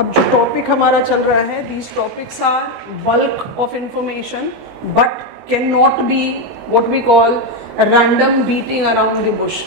अब जो टॉपिक हमारा चल रहा है, these topics are bulk of information but can not be what we call random beating around the bush.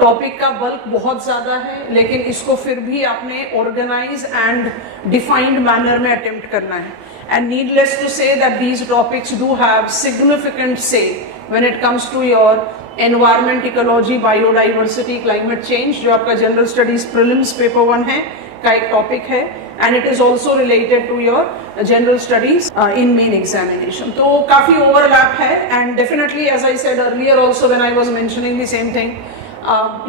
Topic का बल्क बहुत ज्यादा है, लेकिन इसको फिर भी आपने ऑर्गेनाइज एंड डिफाइंड मैनर में अटेम्प्ट करना है। And needless to say that these topics do have significant say when it comes to your environment, ecology, biodiversity, climate change, जो आपका जनरल स्टडीज प्रीलिम्स पेपर 1 है का एक टॉपिक है, and it is also related to your general studies in main examination. तो काफी overlap है, and definitely as I said earlier also when I was mentioning the same thing,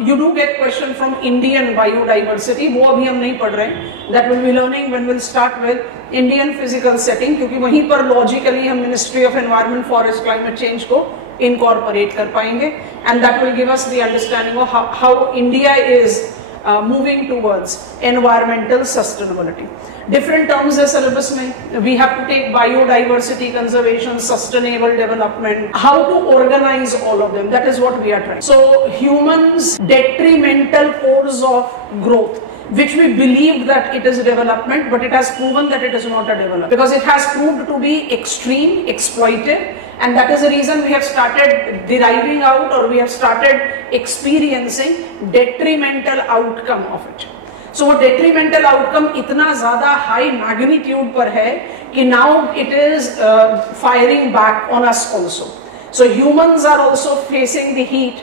you do get question from Indian biodiversity, वो अभी हम नहीं पढ़ रहे हैं, that will be learning when we'll start with Indian physical setting, क्योंकि वहीं पर logically हम Ministry of Environment, Forest, Climate Change को incorporate कर पाएंगे, and that will give us the understanding of how India is moving towards environmental sustainability. Different terms है syllabus में, we have to take biodiversity conservation, sustainable development, how to organize all of them, that is what we are trying. So humans detrimental cause of growth, which we believed that it is development, but it has proven that it is not a development, because it has proved to be extreme, exploitive, and that is the reason we have started deriving out, or we have started experiencing detrimental outcome of it. So वो detrimental outcome इतना ज़्यादा high magnitude पर है कि now it is firing back on us also. So humans are also facing the heat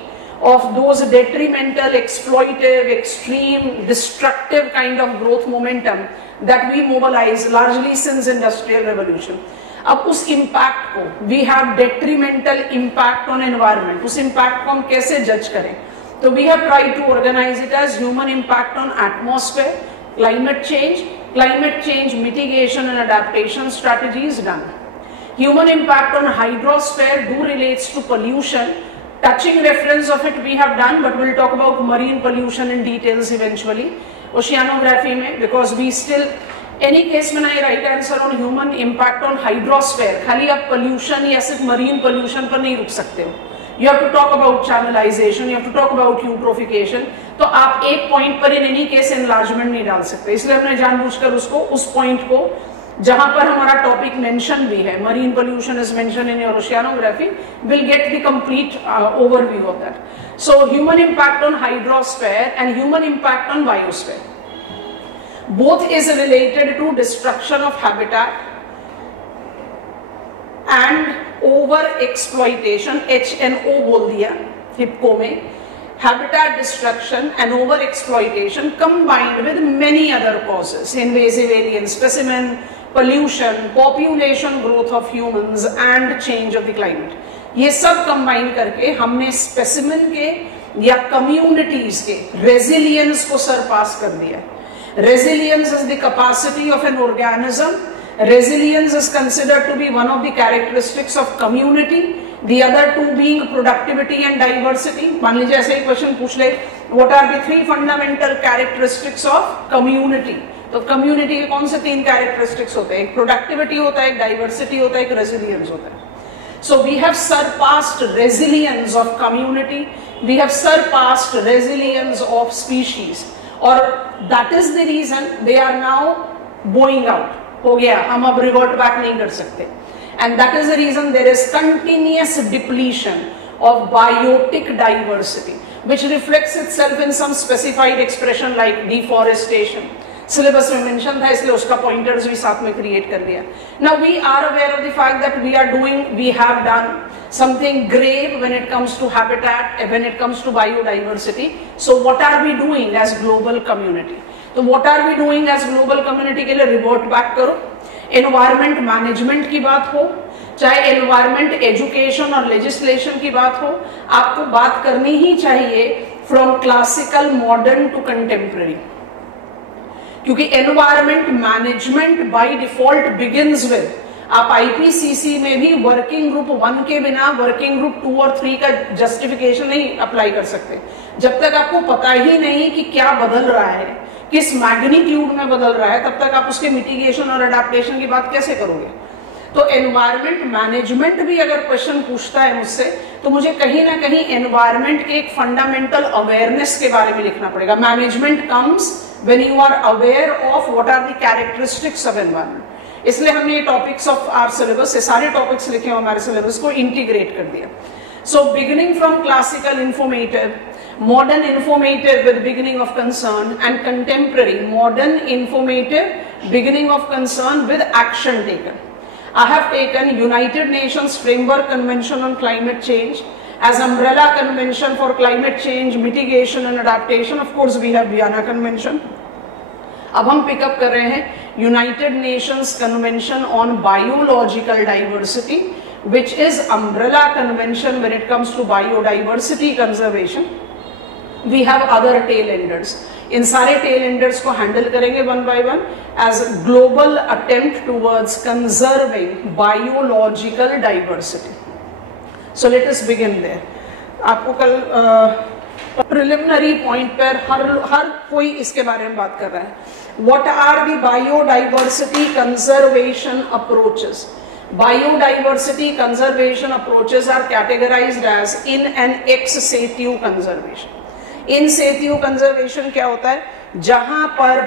of those detrimental, exploitive, extreme, destructive kind of growth momentum that we mobilize largely since industrial revolution. अब उस impact को, we have detrimental impact on environment, उस impact को हम कैसे judge करें? So we have tried to organize it as human impact on atmosphere, climate change mitigation and adaptation strategies done. Human impact on hydrosphere do relates to pollution. Touching reference of it we have done, but we'll talk about marine pollution in details eventually. Oceanography में, because we still, any case में नहीं right answer on human impact on hydrosphere, खाली आप pollution या सिर्फ marine pollution पर नहीं रुक सकते हो. You have to talk about channelization, you have to talk about eutrophication. तो आप एक पॉइंट पर in any case enlargement नहीं डाल सकते, इसलिए हमने जानबूझकर उसको, उस पॉइंट को जहां पर हमारा टॉपिक मेंशन भी है, marine pollution is mentioned in your oceanography, will get the complete overview of that. So human impact on hydrosphere and human impact on biosphere, both is related to destruction of habitat and over exploitation, HNO बोल दिया हिप्को में, habitat destruction and over exploitation combined with many other causes, invasive alien specimen, pollution, population growth of humans and change of the climate. ये सब combine करके हमने specimen के या communities के resilience को surpass कर दिया. Resilience is the capacity of an organism. Resilience is considered to be one of the characteristics of community, the other two being productivity and diversity. मान लीजिए ऐसे ही क्वेश्चन पूछ ले, what are the three fundamental characteristics of community? तो community के कौन से 3 characteristics होते हैं? एक productivity होता है, एक diversity होता है, एक resilience होता है. So we have surpassed resilience of community, we have surpassed resilience of species, or that is the reason they are now bowing out. हो गया, हम अब रिवर्ट बैक नहीं कर सकते, and that is the reason there is continuous depletion of biotic diversity which reflects itself in some specified expression like deforestation. Syllabus में mention था, इसलिए उसका पॉइंटर्स भी साथ में क्रिएट कर दिया. Now we are aware of the fact that we have done something grave when it comes to habitat, when it comes to biodiversity. So what are we doing as global community? तो what are we doing as global community के लिए revert back करो. Environment management की बात हो, चाहे environment education और legislation की बात हो, आपको बात करनी ही चाहिए from classical modern to contemporary, क्योंकि environment management by default begins with, आप IPCC में भी वर्किंग ग्रुप 1 के बिना वर्किंग ग्रुप 2 और 3 का जस्टिफिकेशन नहीं अप्लाई कर सकते. जब तक आपको पता ही नहीं कि क्या बदल रहा है, किस मैग्नीट्यूड में बदल रहा है, तब तक आप उसके मिटिगेशन और अडेप्टेशन की बात कैसे करोगे. तो एनवायरमेंट मैनेजमेंट भी अगर क्वेश्चन पूछता है मुझसे, तो मुझे कहीं ना कहीं एनवायरमेंट के एक फंडामेंटल अवेयरनेस के बारे में लिखना पड़ेगा. Management comes when you are aware of what are the characteristics of environment. इसलिए हमने ये टॉपिक्स ऑफ आवर सिलेबस, ये सारे टॉपिक्स लिखे हुए हमारे सिलेबस को इंटीग्रेट कर दिया. So beginning from classical informative, modern informative with beginning of concern, and contemporary modern informative beginning of concern with action taken. I have taken United Nations Framework Convention on Climate Change as umbrella convention for climate change mitigation and adaptation. Of course we have Vienna Convention. अब हम pickup कर रहे हैं United Nations Convention on Biological Diversity, which is umbrella convention when it comes to biodiversity conservation. We have other tail enders. इन सारे tail enders को handle करेंगे one by one as global attempt towards conserving biological diversity. So let us begin there. आपको कल preliminary point पर हर कोई इसके बारे में बात कर रहा है. What are the biodiversity conservation approaches? Biodiversity conservation approaches are categorized as in and ex situ conservation. In situ conservation क्या होता है? जहां पर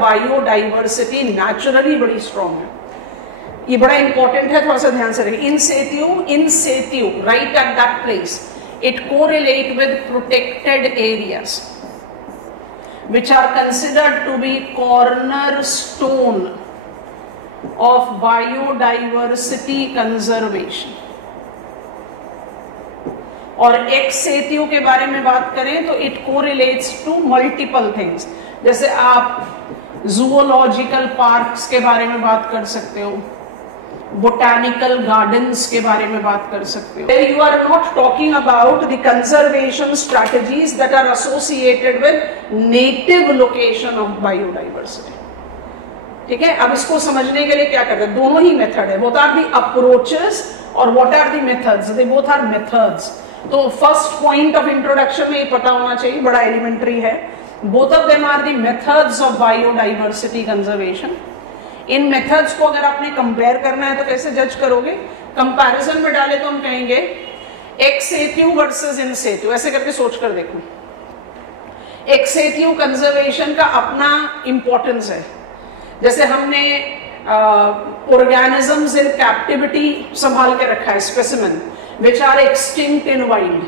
बायोडाइवर्सिटी नेचुरली बड़ी स्ट्रॉन्ग है. ये बड़ा इंपॉर्टेंट है, थोड़ा सा ध्यान से रखिए. In situ right at that place it correlate with protected areas which are considered to be cornerstone of biodiversity conservation. और एक्स सेतिव के बारे में बात करें तो it correlates to multiple things. जैसे आप जूलॉजिकल पार्क्स के बारे में बात कर सकते हो, बोटानिकल गार्डन्स के बारे में बात कर सकते हो. You are not talking about the conservation strategies that are associated with native location of biodiversity. ठीक है, अब इसको समझने के लिए क्या करते हैं? दोनों ही मेथड है. बोथ आर द अप्रोचेस और what are the methods. They both are methods. तो फर्स्ट पॉइंट ऑफ इंट्रोडक्शन में ये पता होना चाहिए, बड़ा एलिमेंट्री है. Both of them are the methods of biodiversity conservation. इन मेथड्स को अगर आपने कंपेयर करना है तो कैसे जज करोगे? कंपैरिजन में डाले तो हम कहेंगे एक्स सेतिव वर्सेस इन सेतिव. ऐसे करके सोच कर देखो. एक्स सेतिव कंजर्वेशन का अपना इंपॉर्टेंस है. जैसे हमने ऑर्गेनिजम्स इन कैप्टिविटी संभाल के रखा है, specimen which are extinct in wild.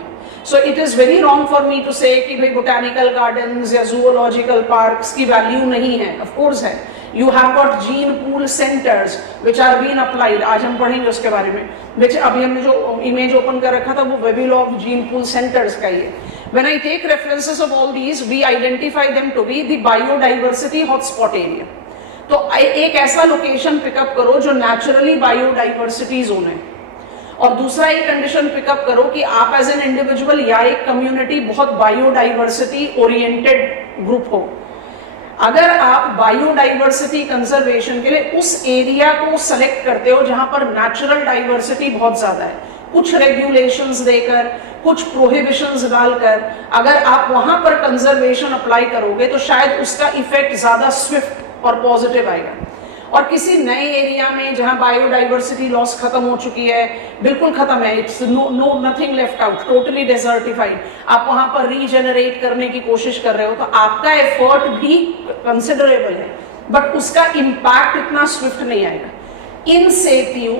So it is very wrong for me to say कि भाई botanical gardens या zoological parks की value नहीं है. Of course है. You have got gene pool centers which are being applied. आज हम पढ़ेंगे उसके बारे में. Which अभी हमने जो इमेज ओपन कर रखा था वो Wabelow gene pool centers का ही है. When I take references of all these, we identify them to be the biodiversity hotspot area. तो एक ऐसा लोकेशन पिकअप करो जो नेचुरली बायोडाइवर्सिटी जोन है. और दूसरा एक कंडीशन पिकअप करो कि आप एज एन इंडिविजुअल या एक कम्युनिटी बहुत बायोडाइवर्सिटी ओरिएंटेड ग्रुप हो. अगर आप बायोडाइवर्सिटी कंजर्वेशन के लिए उस एरिया को सेलेक्ट करते हो जहां पर नेचुरल डाइवर्सिटी बहुत ज्यादा है, कुछ रेगुलेशंस देकर, कुछ प्रोहिबिशंस डालकर अगर आप वहां पर कंजर्वेशन अप्लाई करोगे तो शायद उसका इफेक्ट ज्यादा स्विफ्ट और पॉजिटिव आएगा. और किसी नए एरिया में जहां बायोडाइवर्सिटी लॉस खत्म हो चुकी है, बिल्कुल खत्म है, it's no nothing left out, totally desertified, आप वहां पर रीजेनरेट करने की कोशिश कर रहे हो तो आपका एफर्ट भी कंसिडरेबल है, बट उसका इम्पैक्ट इतना स्विफ्ट नहीं आएगा. In situ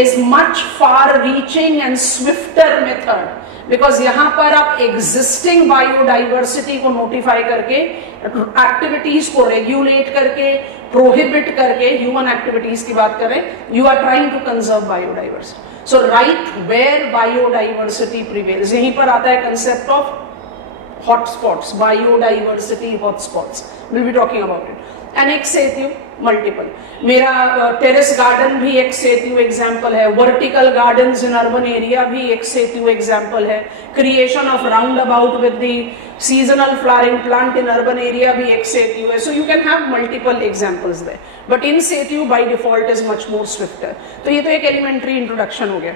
is much far reaching and swifter method, because यहां पर आप एग्जिस्टिंग बायोडाइवर्सिटी को नोटिफाई करके, एक्टिविटीज को रेगुलेट करके, प्रोहिबिट करके, ह्यूमन एक्टिविटीज की बात करें, you are trying to conserve biodiversity. So right where biodiversity prevails, यहीं पर आता है concept of hotspots, biodiversity hotspots. Will be talking about it. And ex situ multiple. मेरा टेरेस गार्डन भी एक सेतिव एग्जाम्पल है. Vertical gardens in urban area भी एक सेतिव एग्जाम्पल है. Creation of round about with the seasonal flowering plant in urban area भी एक situ है. So you can have multiple examples there, but in situ by default is much more swifter. तो ये तो एक elementary introduction हो गया.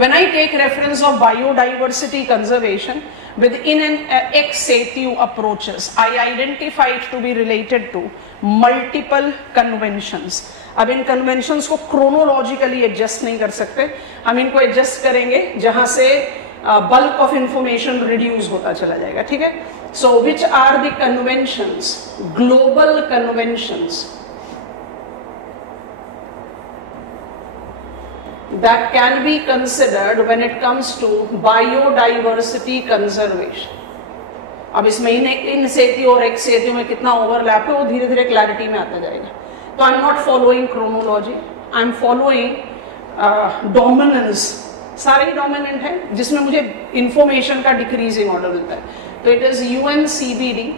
When I take reference of biodiversity conservation within an ex situ approaches, I identify it to be related to multiple conventions. अब इन conventions को chronologically adjust नहीं कर सकते, हम इनको adjust करेंगे जहां से बल्क ऑफ इंफॉर्मेशन रिड्यूस होता चला जाएगा, ठीक है। So which are the conventions, global conventions that can be considered when it comes to biodiversity conservation. अब इसमें इन सेतियों और एक्स सेतियों में कितना ओवरलैप है वो धीरे धीरे क्लैरिटी में आता जाएगा। तो I am not following chronology, I am following dominance. सारे ही डोमिनेंट है जिसमें मुझे इंफॉर्मेशन का डिक्रीजिंग ऑर्डर मिलता है। तो it is UNCBD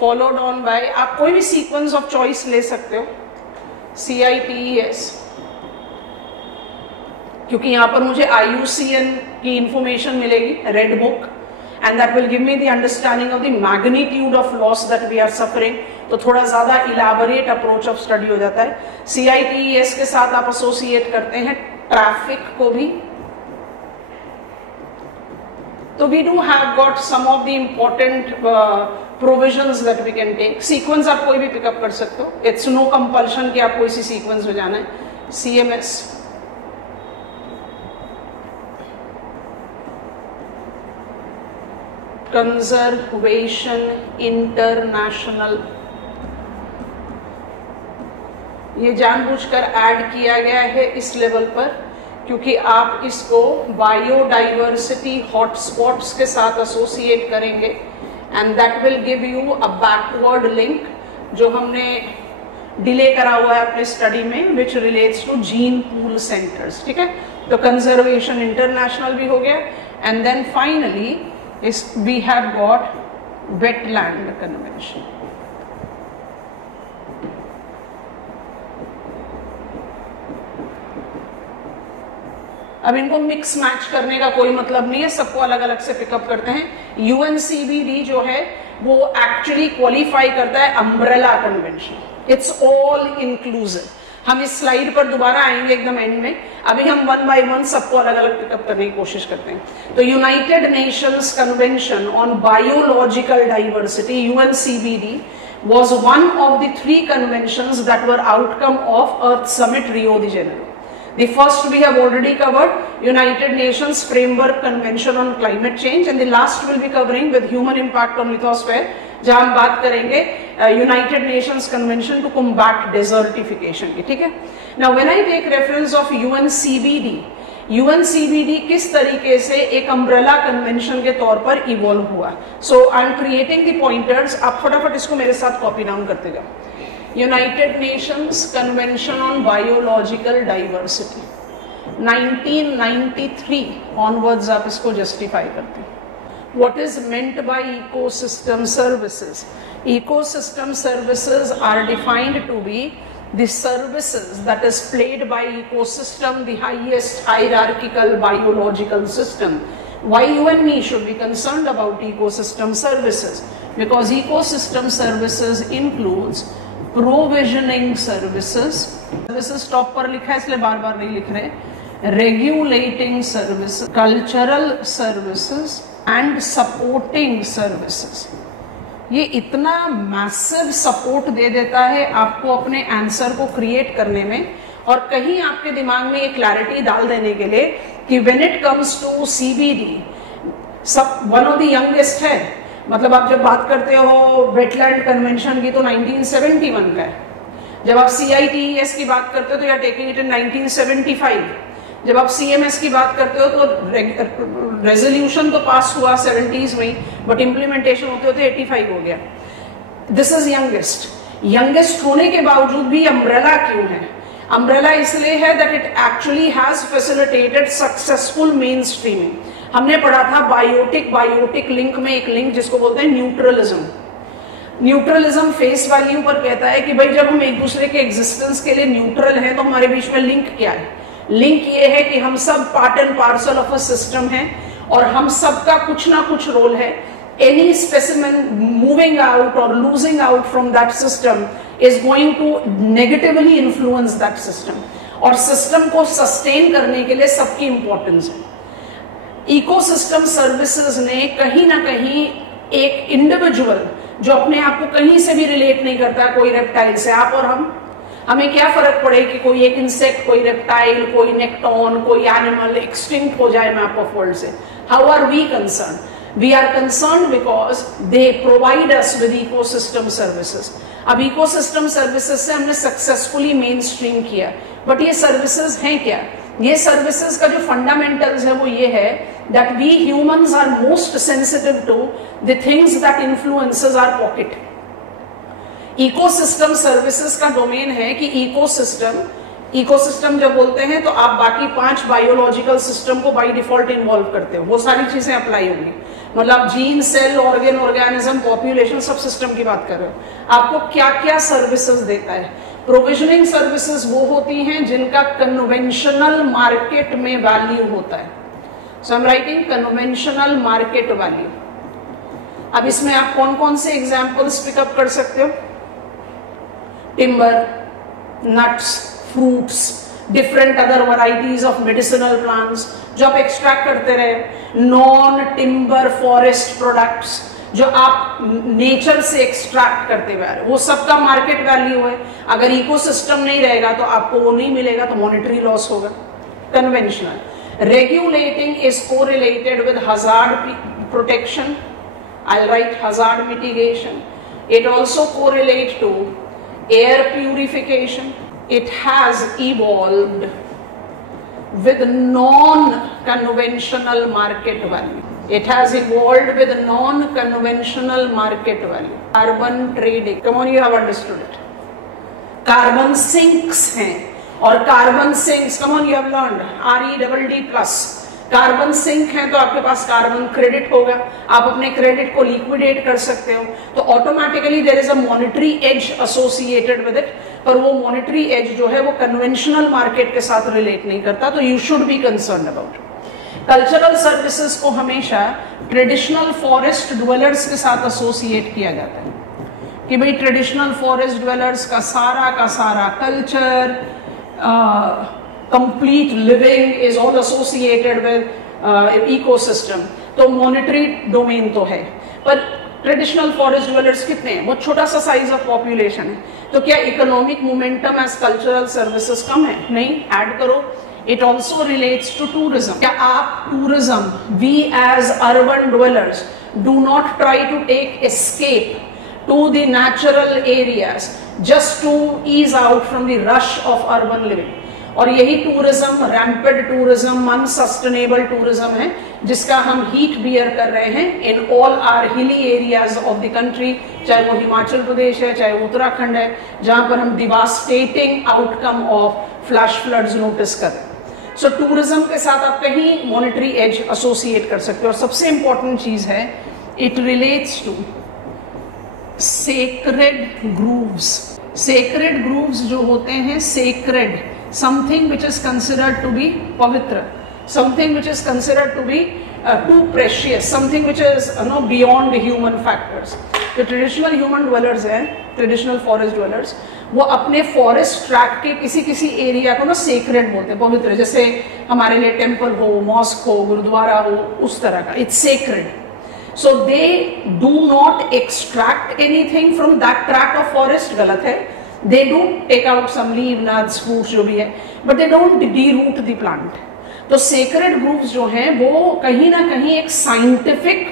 followed on by, आप कोई भी सीक्वेंस ऑफ चॉइस ले सकते हो, CITES, क्योंकि यहां पर मुझे IUCN की इंफॉर्मेशन मिलेगी, red book, and that will give me the understanding of the magnitude of loss that we are suffering. तो थोड़ा ज्यादा इलाबोरेट अप्रोच ऑफ स्टडी हो जाता है। CITES के साथ आप एसोसिएट करते हैं ट्रैफिक को भी। तो we do have got some of the important provisions that we can take. Sequence आप कोई भी पिकअप कर सकते हो, इट्स नो कंपल्शन कि आपको इसी सीक्वेंस में जाना है। CMS, कंजर्वेशन इंटरनेशनल, ये जानबूझकर ऐड किया गया है इस लेवल पर क्योंकि आप इसको बायोडाइवर्सिटी हॉटस्पॉट्स के साथ एसोसिएट करेंगे and that will give you a backward link जो हमने डिले करा हुआ है अपने स्टडी में, which relates to gene pool centres, ठीक है। तो कंजर्वेशन इंटरनेशनल भी हो गया and then finally we have got wetland convention. अब इनको मिक्स मैच करने का कोई मतलब नहीं है, सबको अलग अलग से पिकअप करते हैं। UNCBD जो है वो एक्चुअली क्वालिफाई करता है umbrella convention, it's all inclusive. हम इस स्लाइड पर दोबारा आएंगे एकदम एंड में, अभी हम वन बाय वन सबको अलग अलग पिकअप करने की कोशिश करते हैं। तो United Nations convention on biological diversity UNCBD was one of the 3 conventions that were outcome of Earth Summit Rio de Janeiro. The first we have already covered, United Nations Framework Convention on Climate Change, and the last will be covering with human impact on lithosphere, जहां हम बात करेंगे United Nations Convention to combat desertification की, ठीक है। Now when I take reference of UNCBD किस तरीके से एक अम्ब्रेला कन्वेंशन के तौर पर इवॉल्व हुआ। So I am creating the pointers, आप फटाफट इसको मेरे साथ कॉपी डाउन करते जाओ। United Nations convention on biological diversity 1993 onwards आप इसको जस्टिफाई करते हैं। What is meant by ecosystem services? Ecosystem services are defined to be the services that is played by ecosystem, the highest hierarchical biological system. Why you and me should be concerned about ecosystem services? Because ecosystem services includes provisioning services. Services top पर लिखा है इसलिए बार बार नहीं लिख रहे. Regulating services, cultural services and supporting services. ये इतना massive support दे देता है आपको अपने आंसर को क्रिएट करने में, और कहीं आपके दिमाग में ये क्लैरिटी डाल देने के लिए कि when it comes to CBD सब वन ऑफ द यंगेस्ट है। मतलब आप जब बात करते हो वेटलैंड कन्वेंशन की तो 1971 का है, जब आप CITES की बात करते हो तो you are taking it in 1975, जब आप CMS की बात करते हो तो रेजोल्यूशन तो पास हुआ 70s में, बट इम्प्लीमेंटेशन होते होते 85 हो गया। दिस इज यंगेस्ट होने के बावजूद भी अम्ब्रेला क्यों है? अम्ब्रेला इसलिए है that it actually has facilitated successful main streaming. हमने पढ़ा था बायोटिक लिंक में एक लिंक जिसको बोलते हैं न्यूट्रलिज्म। न्यूट्रलिज्म फेस वैल्यू पर कहता है कि भाई जब हम एक दूसरे के एग्जिस्टेंस के लिए न्यूट्रल हैं तो हमारे बीच में लिंक क्या है? लिंक ये है कि हम सब part and parcel of a system है और हम सबका कुछ ना कुछ रोल है। एनी स्पेसिमेन मूविंग आउट और losing out from that system is going to negatively influence that system, और सिस्टम को सस्टेन करने के लिए सबकी इंपॉर्टेंस है। इकोसिस्टम सर्विसेज ने कहीं ना कहीं एक इंडिविजुअल जो अपने आप को कहीं से भी रिलेट नहीं करता, कोई रेप्टाइल से, आप और हमें क्या फर्क पड़े कि कोई एक इंसेक्ट, कोई रेप्टाइल, कोई नेक्टॉन, कोई एनिमल एक्सटिंक्ट हो जाए मैप ऑफ वर्ल्ड से. How are we concern? We are concern because they provide us with ecosystem services. अब इकोसिस्टम सर्विसेज से हमने सक्सेसफुली मेन स्ट्रीम किया, बट ये सर्विसेज हैं क्या? ये सर्विसेज का जो फंडामेंटल्स है वो ये है that we humans are most sensitive to the things that influences our pocket. Ecosystem services का डोमेन है कि इकोसिस्टम जब बोलते हैं तो आप बाकी 5 बायोलॉजिकल सिस्टम को बाय डिफॉल्ट इन्वॉल्व करते हो, वो सारी चीजें अप्लाई होंगी. मतलब gene, cell, organ, organism, population, सब सिस्टम की बात कर रहे हो. आपको क्या क्या सर्विसेज देता है? प्रोविजनिंग सर्विसेज वो होती हैं जिनका कन्वेंशनल मार्केट में वैल्यू होता है. So I am writing conventional market value. अब इसमें आप कौन कौन से एग्जांपल्स पिकअप कर सकते हो? Timber, nuts, fruits, different other varieties of medicinal plants जो आप एक्सट्रैक्ट करते रहे, नॉन टिम्बर फॉरेस्ट प्रोडक्ट्स जो आप नेचर से एक्सट्रैक्ट करते हुए आ रहे, वो सबका मार्केट वैल्यू है. अगर इकोसिस्टम नहीं रहेगा तो आपको वो नहीं मिलेगा, तो मॉनेटरी लॉस होगा. Conventional. Regulating is correlated with hazard protection. I'll write hazard mitigation. It also correlates to air purification. It has evolved with non-conventional market value. It has evolved with non-conventional market value. Carbon trading. Come on, you have understood it. Carbon sinks हैं और carbon sinks. Come on, you have learned. REDD+. Carbon sink है तो आपके पास carbon credit होगा, आप अपने credit को liquidate कर सकते हो, तो automatically there is a monetary edge associated with it. पर वो मॉनेटरी एज जो है वो कन्वेंशनल मार्केट के साथ रिलेट नहीं करता, तो you should be concern about. Cultural services को हमेशा ट्रेडिशनल फॉरेस्ट ड्वेलर्स के साथ एसोसिएट किया जाता है कि भाई ट्रेडिशनल फॉरेस्ट ड्वेलर्स का सारा culture, complete living is all associated with ecosystem. तो मॉनेटरी डोमेन तो है, पर ट्रेडिशनल फॉरेस्ट ड्वेलर्स कितने हैं? बहुत छोटा सा साइज ऑफ पॉपुलेशन है, तो क्या economic momentum as cultural services कम है? नहीं, ऐड करो. It also relates to tourism. क्या आप tourism, we as urban dwellers do not try to take escape to the natural areas just to ease out from the rush of urban living? और यही tourism, ramped tourism, unsustainable tourism है जिसका हम heat bear कर रहे हैं in all our hilly areas of the country. चाहे वो हिमाचल प्रदेश है, चाहे वो उत्तराखंड है, जहां पर हम devastating outcome of flash floods notice कर रहे हैं. सो टूरिज्म के साथ आप कहीं मॉनेटरी एज एसोसिएट कर सकते हो. और सबसे इंपॉर्टेंट चीज है, it relates to sacred groves. Sacred groves जो होते हैं, sacred, something which is considered to be pavitra, something which is considered to be too precious, something which is beyond human factors. जो ट्रेडिशनल ह्यूमन dwellers हैं, traditional forest dwellers, वो अपने forest track के किसी area को ना sacred बोलते हैं, पवित्र. जैसे हमारे लिए टेम्पल हो, मॉस्क हो, गुरुद्वारा हो, उस तरह का. It's sacred. So they do not extract anything from that track of forest. गलत है. They do take out some leaf, nuts, fruits जो भी है, but they don't deroot the plant. तो sacred groups जो हैं वो कहीं ना कहीं एक साइंटिफिक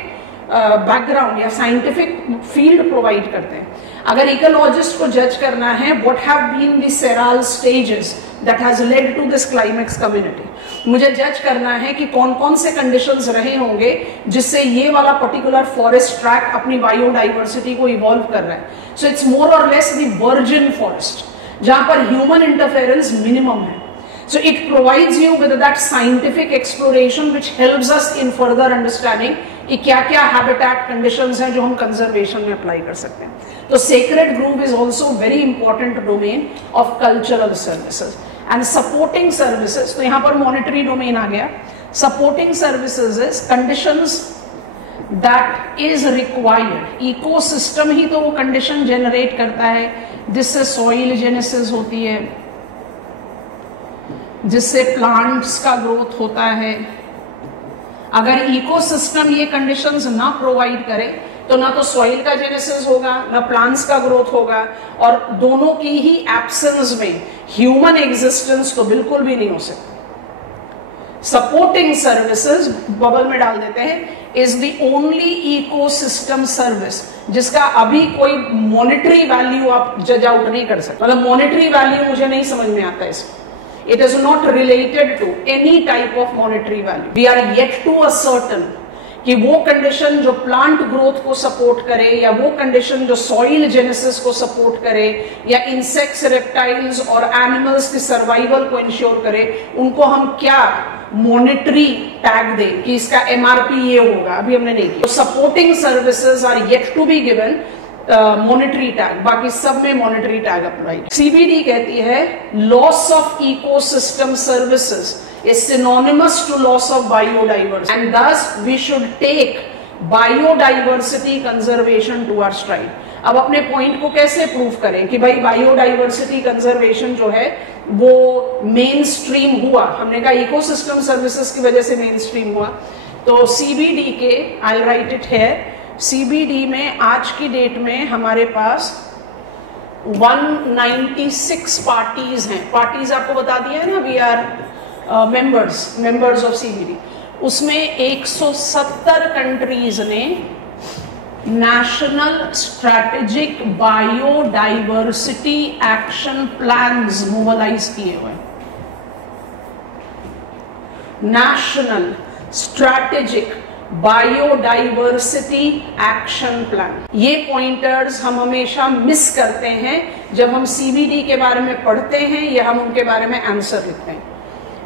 बैकग्राउंड या साइंटिफिक फील्ड प्रोवाइड करते हैं. अगर इकोलॉजिस्ट को जज करना है what have been the seral stages that has led to this climax community, मुझे जज करना है कि कौन कौन से कंडीशंस रहे होंगे जिससे ये वाला पर्टिकुलर फॉरेस्ट ट्रैक अपनी बायोडाइवर्सिटी को इवॉल्व कर रहा है. सो इट्स मोर और लेस द वर्जिन फॉरेस्ट जहां पर ह्यूमन इंटरफेरेंस मिनिमम है. So it provides you with that scientific exploration which helps us in further understanding कि क्या क्या habitat conditions हैं जो हम conservation में apply कर सकते हैं. तो sacred grove is also very important domain of cultural services and supporting services. तो यहाँ पर monetary domain आ गया. Supporting services is conditions that is required. Ecosystem ही तो वो condition generate करता है जिससे soil genesis होती है, जिससे प्लांट्स का ग्रोथ होता है. अगर इकोसिस्टम ये कंडीशंस ना प्रोवाइड करे तो ना तो सॉइल का जेनेसिस होगा, ना प्लांट्स का ग्रोथ होगा, और दोनों की ही एब्सेंस में ह्यूमन एग्जिस्टेंस तो बिल्कुल भी नहीं हो सकता। सपोर्टिंग सर्विसेज बबल में डाल देते हैं, is the only ecosystem service जिसका अभी कोई मॉनेटरी वैल्यू आप जज आउट नहीं कर सकते। मतलब मॉनेटरी वैल्यू मुझे नहीं समझ में आता इसमें। It is not related to any type of monetary value. We are yet to ascertain कि वो कंडीशन जो प्लांट ग्रोथ को सपोर्ट करे, या वो कंडीशन जो सॉइल जेनेसिस को सपोर्ट करे, या इंसेक्ट्स, रेप्टाइल्स और एनिमल्स की सर्वाइवल को इंश्योर करे, उनको हम क्या मॉनेटरी टैग दें कि इसका एमआरपी ये होगा, अभी हमने नहीं किया। Supporting services are yet to be given monetary tag, बाकी सब में मॉनेटरी टैग अप्लाई। सीबीडी कहती है loss of ecosystem services is synonymous to loss of biodiversity and thus we should take biodiversity conservation to our stride. अब अपने point को कैसे prove करें कि भाई बायोडाइवर्सिटी कंजर्वेशन जो है वो मेन स्ट्रीम हुआ, हमने कहा इकोसिस्टम सर्विसेज की वजह से मेन स्ट्रीम हुआ। तो सीबीडी के, आई राइट इट हियर, सीबीडी में आज की डेट में हमारे पास 196 पार्टीज हैं। पार्टीज आपको बता दिया है ना, we are members of CBD. उसमें 170 कंट्रीज ने national strategic biodiversity action plans mobilize किए हुए। National strategic biodiversity action plan. ये पॉइंटर्स हम हमेशा मिस करते हैं जब हम सीबीडी के बारे में पढ़ते हैं या हम उनके बारे में आंसर लिखते हैं।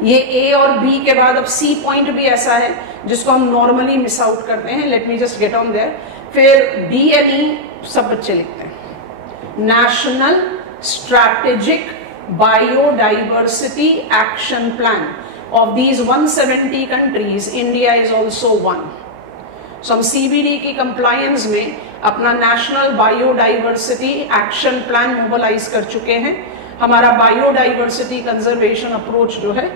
ये ए और बी के बाद अब सी पॉइंट भी ऐसा है जिसको हम नॉर्मली मिस आउट करते हैं। Let me just get on their. फिर डी एंड ई सब बच्चे लिखते हैं। National strategic biodiversity action plan of these 170 countries, India is also one. So हम CBD की compliance में अपना national biodiversity action plan mobilize कर चुके हैं। हमारा बायोडाइवर्सिटी कंजर्वेशन अप्रोच जो है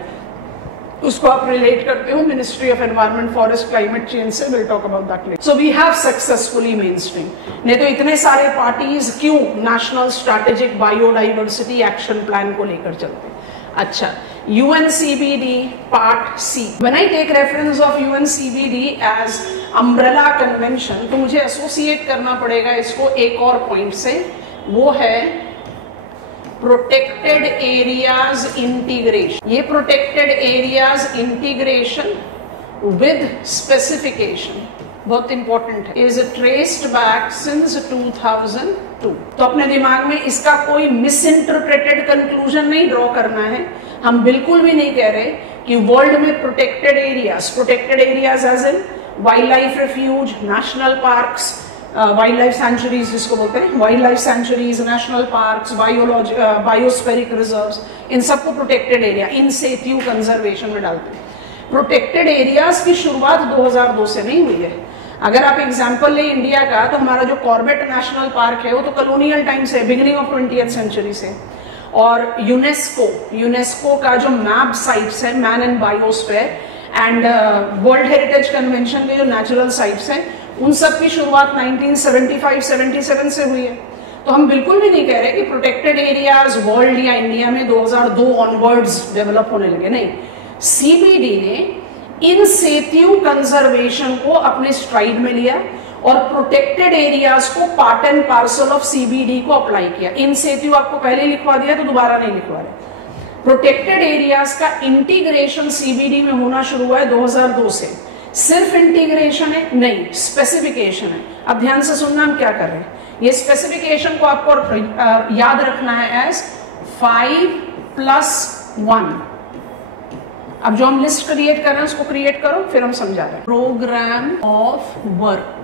उसको आप रिलेट करते हो ministry of environment, forest, climate change से। Will talk about that later. So we have successfully mainstream. नहीं तो इतने सारे पार्टीज क्यों national strategic biodiversity action plan को लेकर चलते हैं। अच्छा, UNCBD Part C. When I take reference of UNCBD as umbrella convention, तो मुझे एसोसिएट करना पड़ेगा इसको एक और पॉइंट से, वो है प्रोटेक्टेड एरियाज इंटीग्रेशन। ये protected areas integration with specification बहुत इंपॉर्टेंट है। Is traced back since 2002। तो अपने दिमाग में इसका कोई मिस इंटरप्रेटेड कंक्लूजन नहीं ड्रॉ करना है। हम बिल्कुल भी नहीं कह रहे कि वर्ल्ड में protected areas as in wildlife refuge, national parks, wildlife sanctuaries जिसको बोलते हैं, wildlife sanctuaries, national parks, biospheric reserves, इन सबको protected area in situ conservation में डालते हैं। प्रोटेक्टेड एरियाज की शुरुआत 2002 से नहीं हुई है। अगर आप एग्जांपल ले इंडिया का, तो हमारा जो कॉर्बेट नेशनल पार्क है वो तो कॉलोनियल टाइम से, बिगिनिंग ऑफ 20th सेंचुरी से। और यूनेस्को का जो मैप साइट्स है, man and biosphere and world heritage convention के जो नेचुरल साइट्स हैं, उन सब की शुरुआत 1975-77 से हुई है। तो हम बिल्कुल भी नहीं कह रहे कि प्रोटेक्टेड एरियाज वर्ल्ड या इंडिया में 2002 ऑनवर्ड्स डेवलप होने लगे, नहीं। सीबीडी ने इन सितु कंजर्वेशन को अपने स्ट्राइड में लिया और प्रोटेक्टेड एरियाज को part and parcel of CBD को अप्लाई किया। इन सितु आपको पहले लिखवा दिया तो दोबारा नहीं लिखवा रहे। प्रोटेक्टेड एरियाज का इंटीग्रेशन सीबीडी में होना शुरू हुआ है 2002 से। सिर्फ इंटीग्रेशन है नहीं, स्पेसिफिकेशन है। अब ध्यान से सुनना हम क्या कर रहे हैं। ये स्पेसिफिकेशन को आपको याद रखना है एज 5+1। अब जो हम लिस्ट क्रिएट कर रहे हैं उसको क्रिएट करो, फिर हम समझा रहे हैं। प्रोग्राम ऑफ वर्क,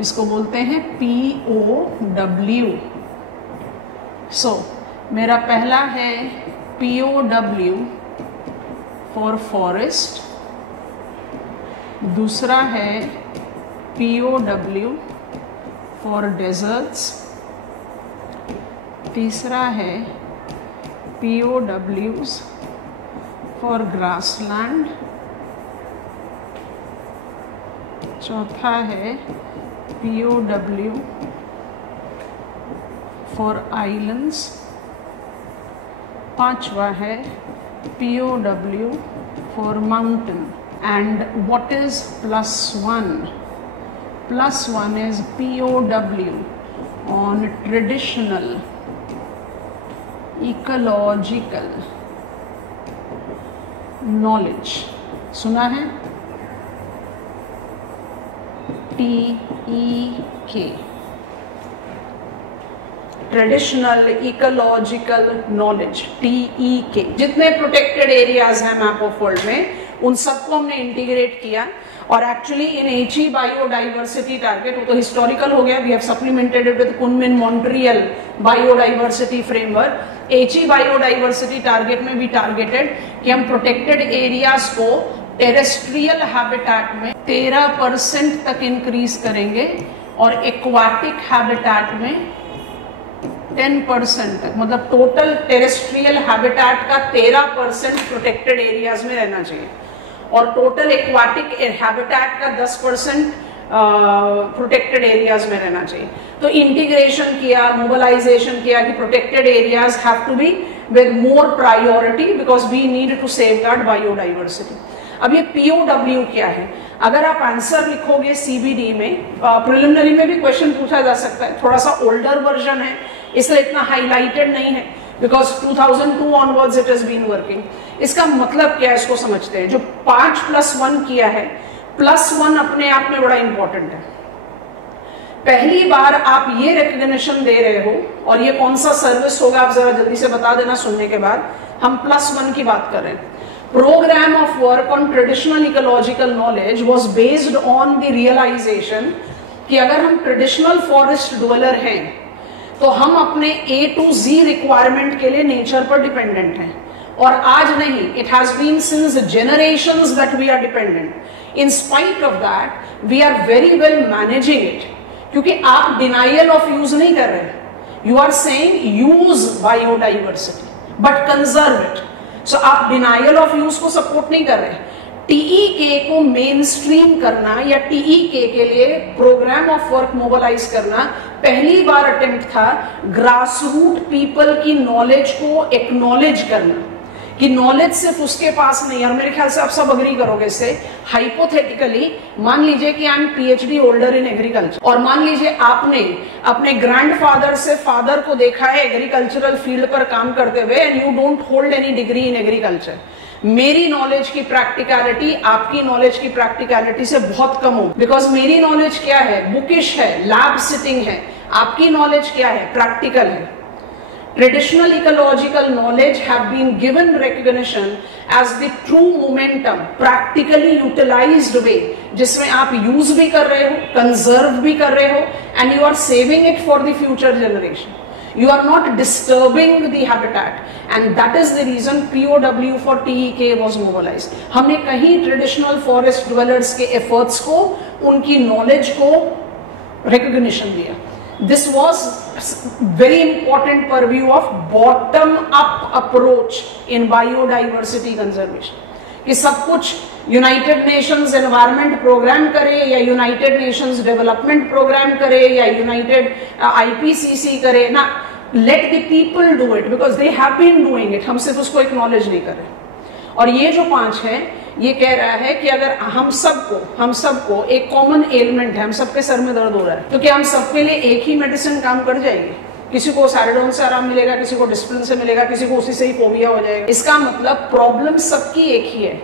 इसको बोलते हैं POW। सो मेरा पहला है POW फॉर फॉरेस्ट, दूसरा है POW फॉर डेजर्ट्स, तीसरा है POWs फॉर ग्रासलैंड, चौथा है POW फॉर आइलैंड्स, पांचवा है POW for mountain. And what is +1? +1 is POW on traditional ecological knowledge. सुना है? TEK, traditional ecological knowledge, TEK. जितने प्रोटेक्टेड एरियाज हैं मैप ऑफ वर्ल्ड में, उन सबको हमने इंटीग्रेट किया. और actually in HE biodiversity target, वो तो हिस्टोरिकल हो गया, we have supplemented it with Kunming Montreal biodiversity framework. HE biodiversity target में भी टारगेटेड कि हम प्रोटेक्टेड एरियाज को टेरेस्ट्रियल हैबिटेट में 13% तक इंक्रीज करेंगे और एक्वाटिक हैबिटेट में 10% तक. मतलब टोटल टेरेस्ट्रियल हैबिटेट का 13% प्रोटेक्टेड एरियाज में रहना चाहिए और टोटल एक्वाटिक हैबिटेट का 10% प्रोटेक्टेड एरियाज में रहना चाहिए. तो इंटीग्रेशन किया, मोबिलाइजेशन किया कि protected areas have to be with more priority because we need to safeguard biodiversity. अब ये POW क्या है? अगर आप आंसर लिखोगे CBD में, प्रिलिमिनरी में भी क्वेश्चन पूछा जा सकता है, थोड़ा सा ओल्डर वर्जन है इसलिए इतना हाईलाइटेड नहीं है because 2002 onwards it has been working. इसका मतलब क्या है इसको समझते हैं. जो 5+1 किया है, +1 अपने आप में बड़ा इंपॉर्टेंट है. पहली बार आप ये रिकग्निशन दे रहे हो और ये कौन सा सर्विस होगा आप जरा जल्दी से बता देना सुनने के बाद. हम +1 की बात कर रहे हैं. Program of work on traditional ecological knowledge was based on the realization कि अगर हम ट्रेडिशनल फॉरेस्ट ड्वेलर हैं तो हम अपने A to Z रिक्वायरमेंट के लिए नेचर पर डिपेंडेंट हैं. और आज नहीं, it has been since generations that we are dependent. In spite of that we are very well managing it, क्योंकि आप डिनाइयल ऑफ यूज नहीं कर रहे. You are saying use biodiversity but conserve it. So आप denial of use को support नहीं कर रहे. TEK को मेन स्ट्रीम करना या TEK के लिए प्रोग्राम ऑफ वर्क मोबिलाइज करना पहली बार अटेम्प्ट था. ग्रास रूट पीपल की नॉलेज को एक्नॉलेज करना कि नॉलेज सिर्फ उसके पास नहीं है. और मेरे ख्याल से आप सब अग्री करोगे इससे. हाइपोथेटिकली मान लीजिए कि I am PhD holder in agriculture और मान लीजिए आपने अपने ग्रैंडफादर से फादर को देखा है एग्रीकल्चरल फील्ड पर काम करते हुए and you don't hold any degree in agriculture. मेरी नॉलेज की प्रैक्टिकलिटी आपकी नॉलेज की प्रैक्टिकलिटी से बहुत कम हो. बिकॉज मेरी नॉलेज क्या है? बुकिश है, लैब सिटिंग है. आपकी नॉलेज क्या है? प्रैक्टिकल है. Traditional ecological knowledge have been given recognition as the true momentum, practically utilized way, जिसमें आप use भी कर रहे हो, conserve भी कर रहे हो, and you are saving it for the future generation. You are not disturbing the habitat, and that is the reason POW for TEK was mobilized. हमने कहीं traditional forest dwellers के efforts को, उनकी knowledge को recognition दिया. This was very important purview of bottom up approach in biodiversity conservation. कि सब कुछ यूनाइटेड नेशंस एनवायरमेंट प्रोग्राम करे या यूनाइटेड नेशंस डेवलपमेंट प्रोग्राम करे या यूनाइटेड IPCC करे ना. Let the people do it because they have been doing it. हम सिर्फ उसको एक्नॉलेज नहीं कर रहे. और ये जो 5 है ये कह रहा है कि अगर हम सबको एक कॉमन एलिमेंट है, हम सबके सर में दर्द हो रहा है, तो क्या हम सबके लिए एक ही मेडिसिन काम कर जाएगी? किसी को सैराडोन से आराम मिलेगा, किसी को डिस्प्लिन से मिलेगा, किसी को उसी से ही फोबिया हो जाएगा. इसका मतलब प्रॉब्लम सबकी एक ही है.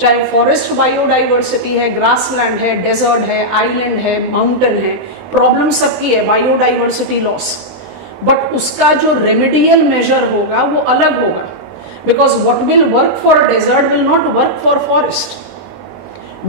चाहे फॉरेस्ट बायोडाइवर्सिटी है, ग्रासलैंड है, डेजर्ट है, आइलैंड है, माउंटेन है, प्रॉब्लम सबकी है बायोडाइवर्सिटी लॉस. बट उसका जो रेमेडियल मेजर होगा वो अलग होगा. Because what will work for a desert will not work for forest.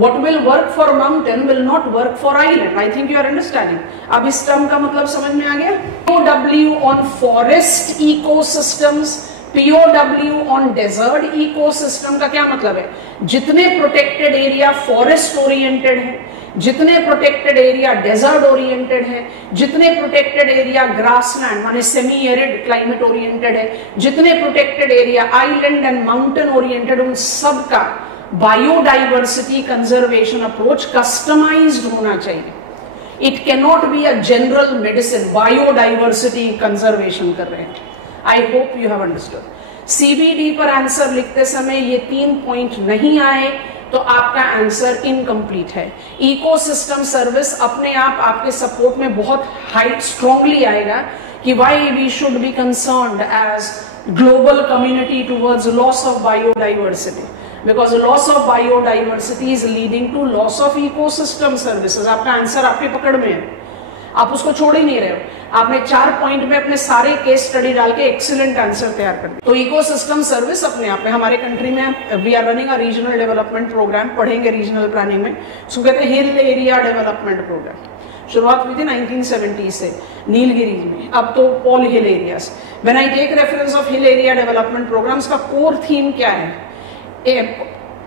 What will work for mountain will not work for island. I think you are understanding. अब इस term का मतलब समझ में आ गया? POW on forest ecosystems, POW on desert ecosystem का क्या मतलब है? जितने protected area forest oriented है, जितने प्रोटेक्टेड एरिया डेजर्ट ओरिएंटेड है, जितने प्रोटेक्टेड एरिया ग्रासलैंड माने सेमी एरिड क्लाइमेट ओरिएंटेड है, जितने protected area island and mountain oriented, उन सब का बायोडाइवर्सिटी कंजर्वेशन अप्रोच कस्टमाइज्ड होना चाहिए. It can not be a general medicine, biodiversity conservation कर रहे हैं। आई hope you have understood. CBD पर आंसर लिखते समय ये 3 पॉइंट नहीं आए तो आपका आंसर इनकम्प्लीट है। इकोसिस्टम सर्विस अपने आप आपके सपोर्ट में बहुत हाई स्ट्रांगली आएगा कि why we should be concerned as global community towards loss of biodiversity, because loss of biodiversity is leading to loss of ecosystem services. आपका आंसर आपकी पकड़ में है, आप उसको छोड़ ही नहीं रहे हो। आपने 4 पॉइंट में अपने सारे केस स्टडी डाल के एक्सीलेंट आंसर तैयार कर दिया। तो इकोसिस्टम सर्विस अपने आप में हमारे कंट्री में we are running a regional development programme, पढ़ेंगे रीजनल प्लानिंग में, उसको कहते हैं हिल एरिया डेवलपमेंट प्रोग्राम। शुरुआत हुई थी 1970 से नीलगिरी में, अब तो all hill areas. When I take reference of hill area development programmes का कोर थीम क्या है?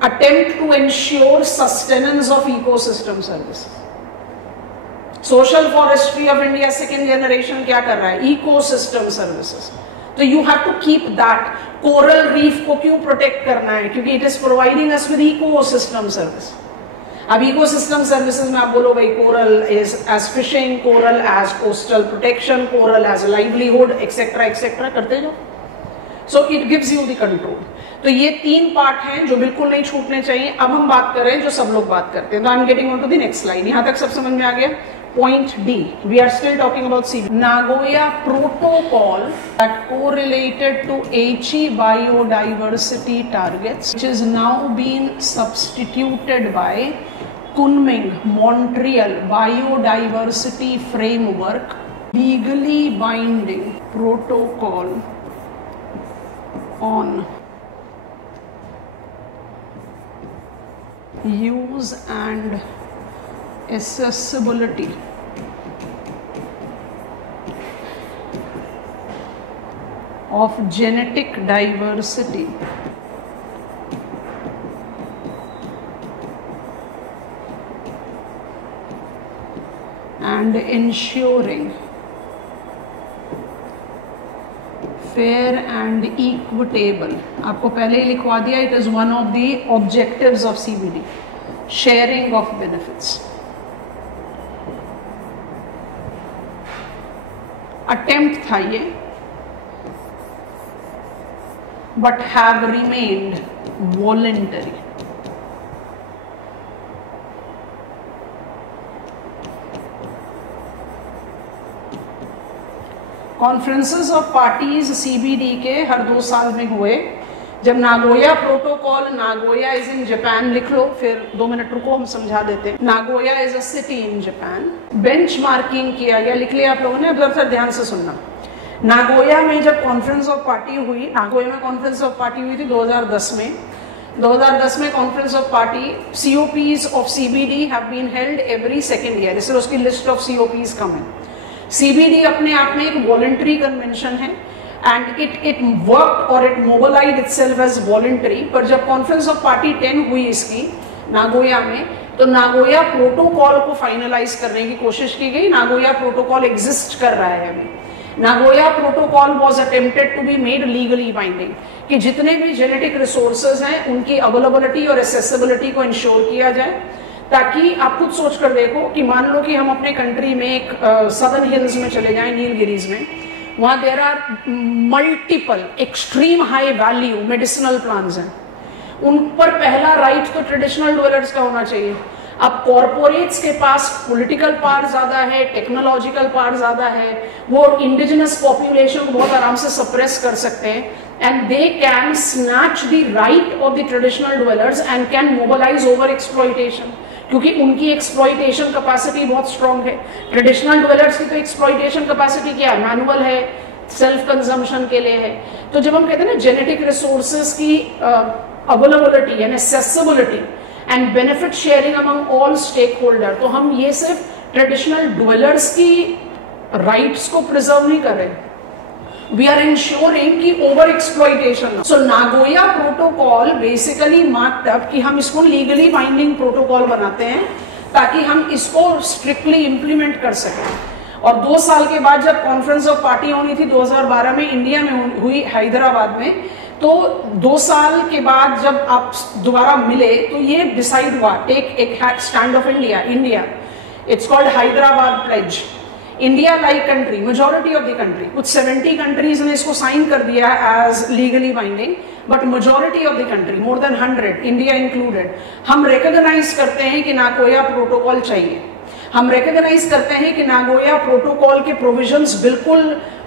Attempt to ensure sustenance of ecosystem service. Social forestry of India second generation क्या कर रहा है? Ecosystem services. तो you have to keep that. Coral reef को क्यों प्रोटेक्ट करना है? क्योंकि it is providing us with ecosystem service. अब इकोसिस्टम सर्विसेज में आप बोलो भाई coral is as fishing, coral as coastal protection, coral as livelihood etcetera etcetera करते जाओ। So it gives you the control. तो ये 3 पार्ट हैं जो बिल्कुल नहीं छूटने चाहिए। अब हम बात कर रहे हैं जो सब लोग बात करते हैं। तो I am getting on to the next slide. यहां तक सब समझ में आ गया? Point D, we are still talking about CBD. Nagoya Protocol that correlated to Aichi biodiversity targets, which is now being substituted by Kunming Montreal Biodiversity Framework, legally binding protocol on use and accessibility of genetic diversity and ensuring fair and equitable। आपको पहले ही लिखवा दिया, it is one of the objectives of CBD, sharing of benefits। Attempt था ये, but have remained voluntary. Conferences of parties CBD के हर 2 साल में हुए। जब Nagoya protocol, Nagoya is in Japan, लिख लो, फिर 2 मिनट रुको, हम समझा देते हैं। Nagoya is a city in Japan. Benchmarking किया गया, लिख लिया आप लोगों ने? अब जरा ध्यान से सुनना। नागोया में जब कॉन्फ्रेंस ऑफ पार्टी हुई, नागोया में कॉन्फ्रेंस ऑफ पार्टी हुई थी 2010 में। 2010 में कॉन्फ्रेंस ऑफ पार्टी, COPs ऑफ CBD have been held every second year. इसलिए उसकी लिस्ट ऑफ COPs कम है। CBD अपने आप में एक वॉलंटरी कन्वेंशन है and it worked or it mobilized itself as voluntary। पर जब कॉन्फ्रेंस ऑफ पार्टी 10 हुई इसकी नागोया में, तो नागोया प्रोटोकॉल को फाइनलाइज करने की कोशिश की गई। नागोया प्रोटोकॉल एग्जिस्ट कर रहा है अभी। Nagoya protocol was attempted to be made legally binding, कि जितने भी जेनेटिक रिसोर्सेज हैं उनकी अवेलेबिलिटी और एक्सेसिबिलिटी को इंश्योर किया जाए, ताकि आप खुद सोच कर देखो कि मान लो कि हम अपने कंट्री में एक सदर्न हिल्स में चले जाएं, नीलगिरीज में, वहां there are multiple extreme high value medicinal plants हैं। उन पर पहला राइट तो ट्रेडिशनल ड्वेलर्स का होना चाहिए। अब कॉर्पोरेट्स के पास पॉलिटिकल पावर ज्यादा है, टेक्नोलॉजिकल पावर ज्यादा है, वो इंडिजिनस पॉपुलेशन को बहुत आराम से सप्रेस कर सकते हैं, and they can snatch the right of the traditional dwellers and can mobilize over exploitation, क्योंकि उनकी एक्सप्लॉइटेशन कैपेसिटी बहुत स्ट्रांग है। ट्रेडिशनल ड्वेलर्स की तो एक्सप्लॉइटेशन कैपेसिटी क्या है? मैनुअल है, सेल्फ कंजम्पशन के लिए है। तो जब हम कहते हैं ना जेनेटिक रिसोर्सेज की availability and accessibility and benefit sharing among all stakeholder, तो हम ये सिर्फ ट्रेडिशनल ड्वेलर्स की राइट्स को प्रिजर्व नहीं कर रहे, वी आर इंश्योरिंग कि over exploitation. So Nagoya protocol basically marked up कि हम इसको लीगली बाइंडिंग प्रोटोकॉल बनाते हैं ताकि हम इसको स्ट्रिक्टली इंप्लीमेंट कर सकें। और 2 साल के बाद जब कॉन्फ्रेंस ऑफ पार्टी होनी थी 2012 में, इंडिया में हुई हैदराबाद में, तो 2 साल के बाद जब आप दोबारा मिले तो ये डिसाइड हुआ, टेक एक stand of India It's called Hyderabad Pledge. India like country, majority of the country, कुछ 70 कंट्रीज ने इसको साइन कर दिया as legally binding, but majority of the country, more than 100, India included, हम रिकॉग्नाइज करते हैं कि नागोया प्रोटोकॉल चाहिए। हम रिकॉग्नाइज करते हैं कि नागोया प्रोटोकॉल के प्रोविजंस बिल्कुल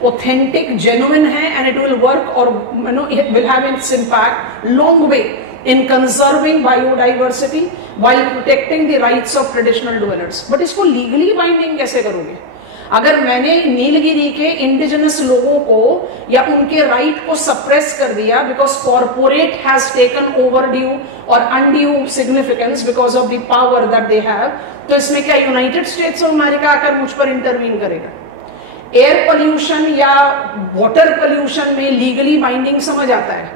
ऑथेंटिक, जेन्युइन है, एंड इट विल वर्क और will have it's impact long way in conserving biodiversity while protecting the rights of traditional dwellers. But इसको legally binding कैसे करोगे? अगर मैंने नीलगिरी के इंडिजिनस लोगों को या उनके राइट को सप्रेस कर दिया because corporate has taken over due और undue significance because of the power that they have, तो इसमें क्या यूनाइटेड स्टेट्स ऑफ अमेरिका आकर मुझ पर इंटरवीन करेगा? एयर पोल्यूशन या वाटर पोल्यूशन में लीगली बाइंडिंग समझ आता है,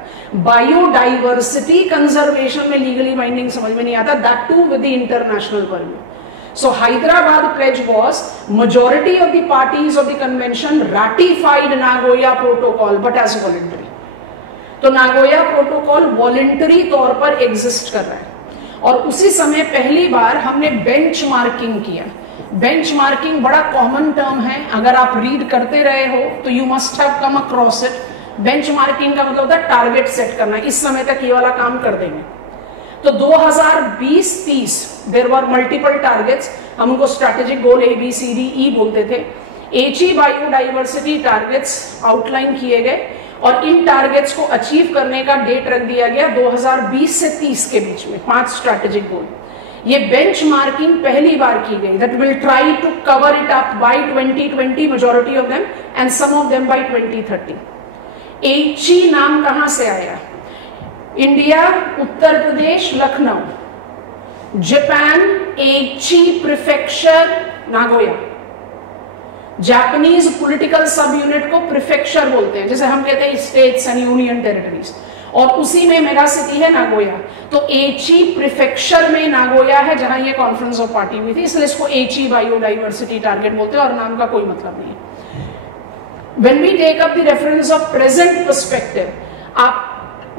बायोडाइवर्सिटी कंजर्वेशन में लीगली बाइंडिंग समझ में नहीं आता, that too with the international purview. So Hyderabad Pledge was majority of the parties of the convention ratified Nagoya Protocol but as voluntary. तो नागोया प्रोटोकॉल वॉलंटरी तौर पर एग्जिस्ट कर रहा है और उसी समय पहली बार हमने बेंचमार्किंग किया. बेंचमार्किंग बड़ा कॉमन टर्म है, अगर आप रीड करते रहे हो तो you must have come across it. Benchmarking का मतलब होता है टारगेट सेट करना, इस समय तक ये वाला काम कर देंगे. तो 2020-30 देयर वर मल्टीपल टारगेट्स, हम उनको स्ट्रैटेजिक गोल ABCDE बोलते थे. HE बायोडाइवर्सिटी टारगेट्स आउटलाइन किए गए और इन टारगेट्स को अचीव करने का डेट रख दिया गया 2020 से 30 के बीच में 5 स्ट्रैटेजिक गोल. ये बेंचमार्किंग पहली बार की गई, that will try to cover it up by 2020 majority of them and some of them by 2030. HE नाम कहां से आया? India, Uttar Pradesh, Lucknow. Japan, Aichi prefecture, Nagoya. Japanese political sub unit को प्रीफेक्चर बोलते हैं, जैसे हम कहते हैं स्टेट्स एंड यूनियन टेरिटरीज, और उसी में मेगा सिटी है नागोया. तो एची प्रीफेक्चर में नागोया है जहां ये कॉन्फ्रेंस ऑफ पार्टी हुई थी, इसलिए इसको एची बायोडाइवर्सिटी टारगेट बोलते हैं और नाम का कोई मतलब नहीं है. When we take up the reference of present perspective, आप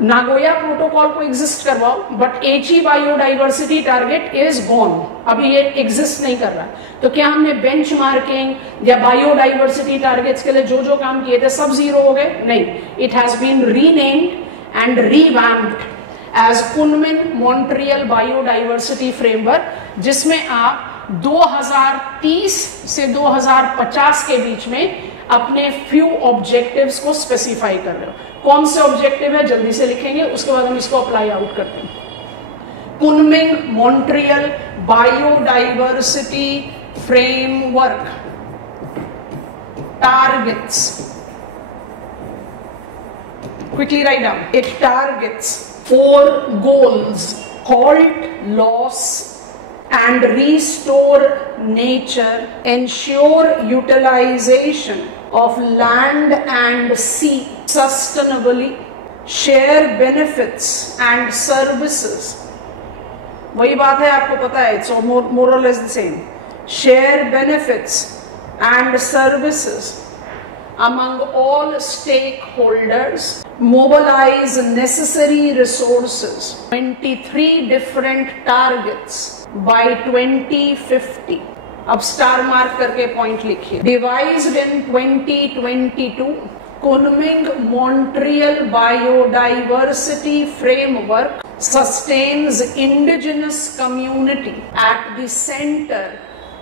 नागोया प्रोटोकॉल को एग्जिस्ट करवाओ but HE biodiversity target is gone, अभी ये एग्जिस्ट नहीं कर रहा. तो क्या हमने बेंचमार्किंग या बायोडाइवर्सिटी टारगेट्स के लिए जो जो काम किए थे सब जीरो हो गए? नहीं. It has been renamed and revamped as Kunming Montreal biodiversity framework, जिसमें आप 2030 से 2050 के बीच में अपने फ्यू ऑब्जेक्टिव्स को स्पेसिफाई कर रहे हो. कौन से ऑब्जेक्टिव है जल्दी से लिखेंगे, उसके बाद हम इसको अप्लाई आउट करते हैं. Kunming Montreal biodiversity framework targets, quickly write down, it targets 4 goals: halt, loss and restore nature, ensure utilization of land and sea sustainably, share benefits and services. वही बात है, आपको पता है, it's more or less the same. Share benefits and services among all stakeholders, mobilize necessary resources. 23 different targets by 2050. अब star mark करके point लिखिए. Devised in 2022, Kunming Montreal Biodiversity Framework sustains indigenous community at the center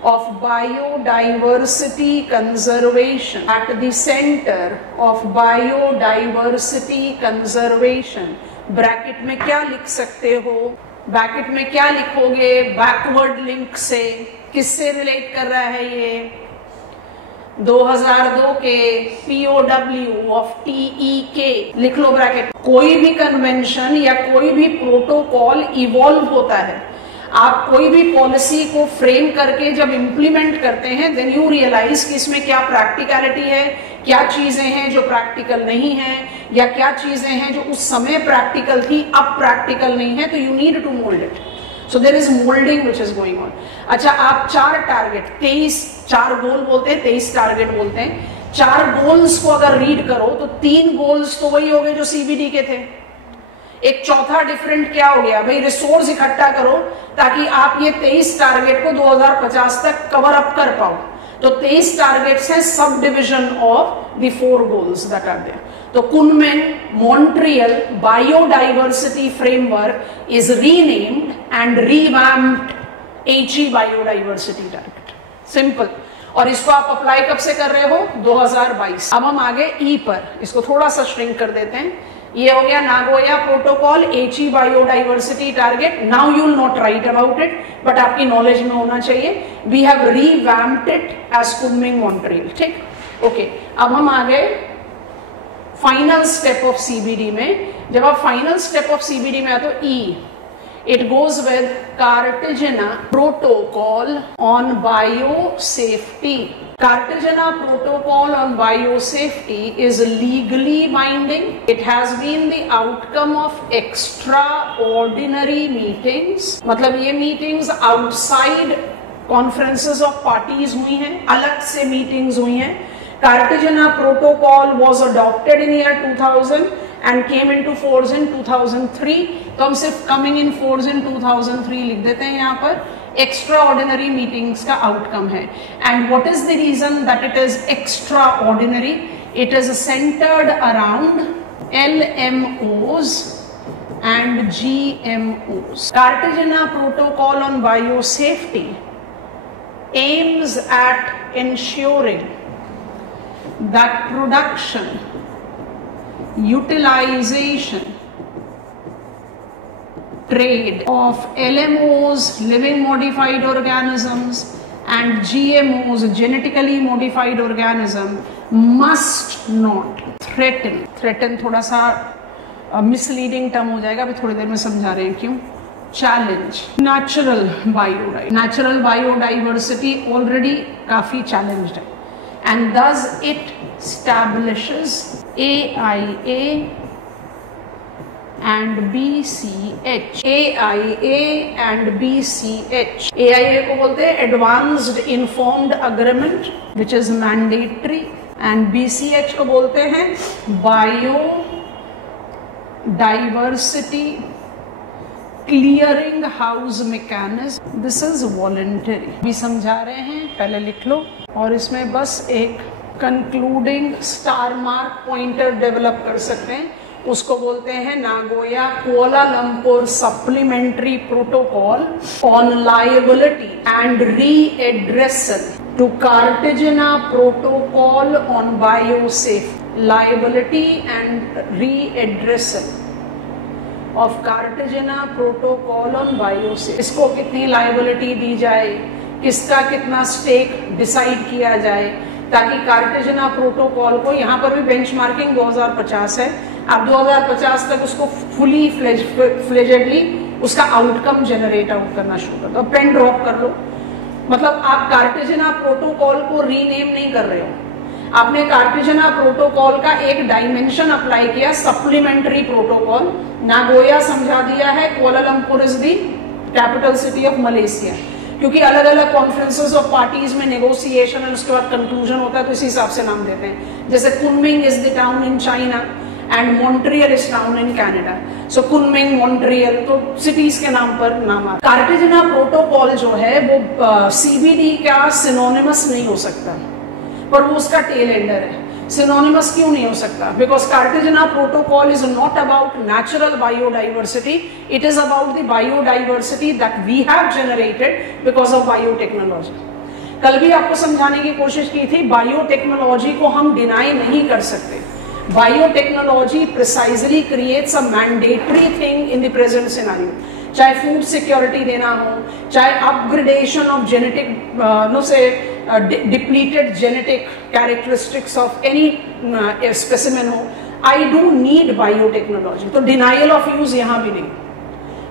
of biodiversity conservation. At the center of biodiversity conservation. Bracket में क्या लिख सकते हो? Bracket में क्या लिखोगे? बैकवर्ड लिंक से किससे रिलेट कर रहा है ये? 2002 के POW ऑफ TEK लिख लो ब्रैकेट. कोई भी कन्वेंशन या कोई भी प्रोटोकॉल इवॉल्व होता है. आप कोई भी पॉलिसी को फ्रेम करके जब इंप्लीमेंट करते हैं, देन यू रियलाइज कि इसमें क्या प्रैक्टिकलिटी है, क्या चीजें हैं जो प्रैक्टिकल नहीं है, या क्या चीजें हैं जो उस समय प्रैक्टिकल थी अब प्रैक्टिकल नहीं है. तो you need to mould it. So there is moulding which is going on. अच्छा, आप 4 टारगेट, 4 गोल बोलते हैं, 23 टारगेट बोलते हैं. 4 गोल्स को अगर रीड करो तो 3 गोल्स तो वही हो गए जो CBD के थे. एक चौथा डिफरेंट क्या हो गया भाई, रिसोर्स इकट्ठा करो ताकि आप ये 23 टारगेट को 2050 तक कवर अप कर पाओ। तो 23 टारगेट्स हैं subdivision of the 4 goals that are there. तो Kunming Montreal biodiversity framework is renamed and revamped HE biodiversity target. Simple. और इसको आप अप्लाई कब से कर रहे हो? 2022। अब हम आगे ई पर, इसको थोड़ा सा श्रिंक कर देते हैं। ये हो गया Nagoya protocol HE biodiversity target. Now you will not write about it, but आपकी नॉलेज में होना चाहिए। We have revamped it as Kunming Montreal. ठीक, ओके। अब हम आ गए फाइनल स्टेप ऑफ CBD में। जब आप फाइनल स्टेप ऑफ CBD में आते हो ई, it goes with Cartagena Protocol on Biosafety. Cartagena Protocol on Biosafety is legally binding. It has been the outcome of extraordinary meetings. मतलब ये meetings outside conferences of parties हुई हैं, अलग से meetings हुई हैं। Cartagena Protocol was adopted in year 2000 and came into force in 2003. तो हम सिर्फ coming in force in 2003 लिख देते हैं यहाँ पर। extraordinary meetings का outcome है। and what is the reason that it is extraordinary? It is centered around LMOs and GMOs. Cartagena Protocol on Biosafety aims at ensuring that production, utilization, trade of LMOs, living modified organisms, and GMOs, genetically modified organism, must not threaten थोड़ा सा misleading term हो जाएगा, अभी थोड़ी देर में समझा रहे हैं क्यों। challenge natural biodiversity already काफी challenged है, and thus it establishes AIA and BCH. AIA and BCH. AIA को बोलते हैं Advanced Informed Agreement, which is mandatory, and BCH को बोलते हैं Biodiversity Clearing House Mechanism. This is voluntary. भी समझा रहे हैं, पहले लिख लो, और इसमें बस एक concluding star mark pointer develop कर सकते हैं। उसको बोलते हैं Nagoya Kuala Lumpur supplementary protocol on liability and redressal to Cartagena protocol on biosafety. Liability and redressal of Cartagena protocol on biosafety. इसको कितनी लायबिलिटी दी जाए, किसका कितना स्टेक डिसाइड किया जाए, ताकि कार्टेजेना प्रोटोकॉल को, यहाँ पर भी बेंचमार्किंग 2050 है, आप 2050 तक उसको फुली फ्लेजेडली उसका आउटकम जनरेट आउट करना शुरू कर दो। पेन ड्रॉप कर लो, मतलब आप कार्टेजेना प्रोटोकॉल को रीनेम नहीं कर रहे हो, आपने कार्टेजेना प्रोटोकॉल का एक डायमेंशन अप्लाई किया, सप्लीमेंट्री प्रोटोकॉल। नागोया समझा दिया है, Kuala Lumpur is the capital city of Malaysia, क्योंकि अलग अलग कॉन्फ्रेंसेस ऑफ पार्टीज में नेगोशिएशन है, उसके बाद कंक्लूजन होता है, तो इसी हिसाब से नाम देते हैं। जैसे Kunming is the town in China and Montreal is town in Canada. So Kunming, Montreal, तो सिटीज के नाम पर नाम आता है। कार्टेजेना प्रोटोकॉल जो है वो CBD का सिनोनिमस नहीं हो सकता, पर वो उसका टेल एंडर है। सिनोनिमस क्यों नहीं हो सकता? Because Cartagena protocol is not about natural biodiversity, it is about the biodiversity that we have generated because of biotechnology. कल भी आपको समझाने की कोशिश की थी, बायोटेक्नोलॉजी को हम डिनाई नहीं कर सकते। Biotechnology precisely creates a mandatory thing in the present scenario, चाहे फूड सिक्योरिटी देना हो, चाहे अपग्रेडेशन ऑफ जेनेटिक नो से depleted genetic characteristics of any specimen हो, आई डू नीड बायोटेक्नोलॉजी। तो डिनाइल ऑफ यूज यहां भी नहीं।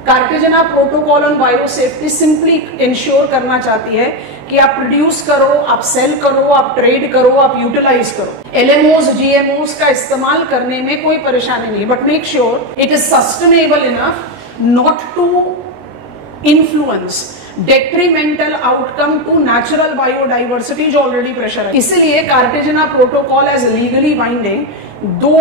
Cartagena protocol on biosafety simply ensure करना चाहती है कि आप प्रोड्यूस करो, आप सेल करो, आप ट्रेड करो, आप यूटिलाइज करो। LMOs, GMOs का इस्तेमाल करने में कोई परेशानी नहीं, but make sure it is sustainable enough not to influence detrimental outcome to natural biodiversity जो already pressure है। इसलिए Cartagena protocol as legally binding 2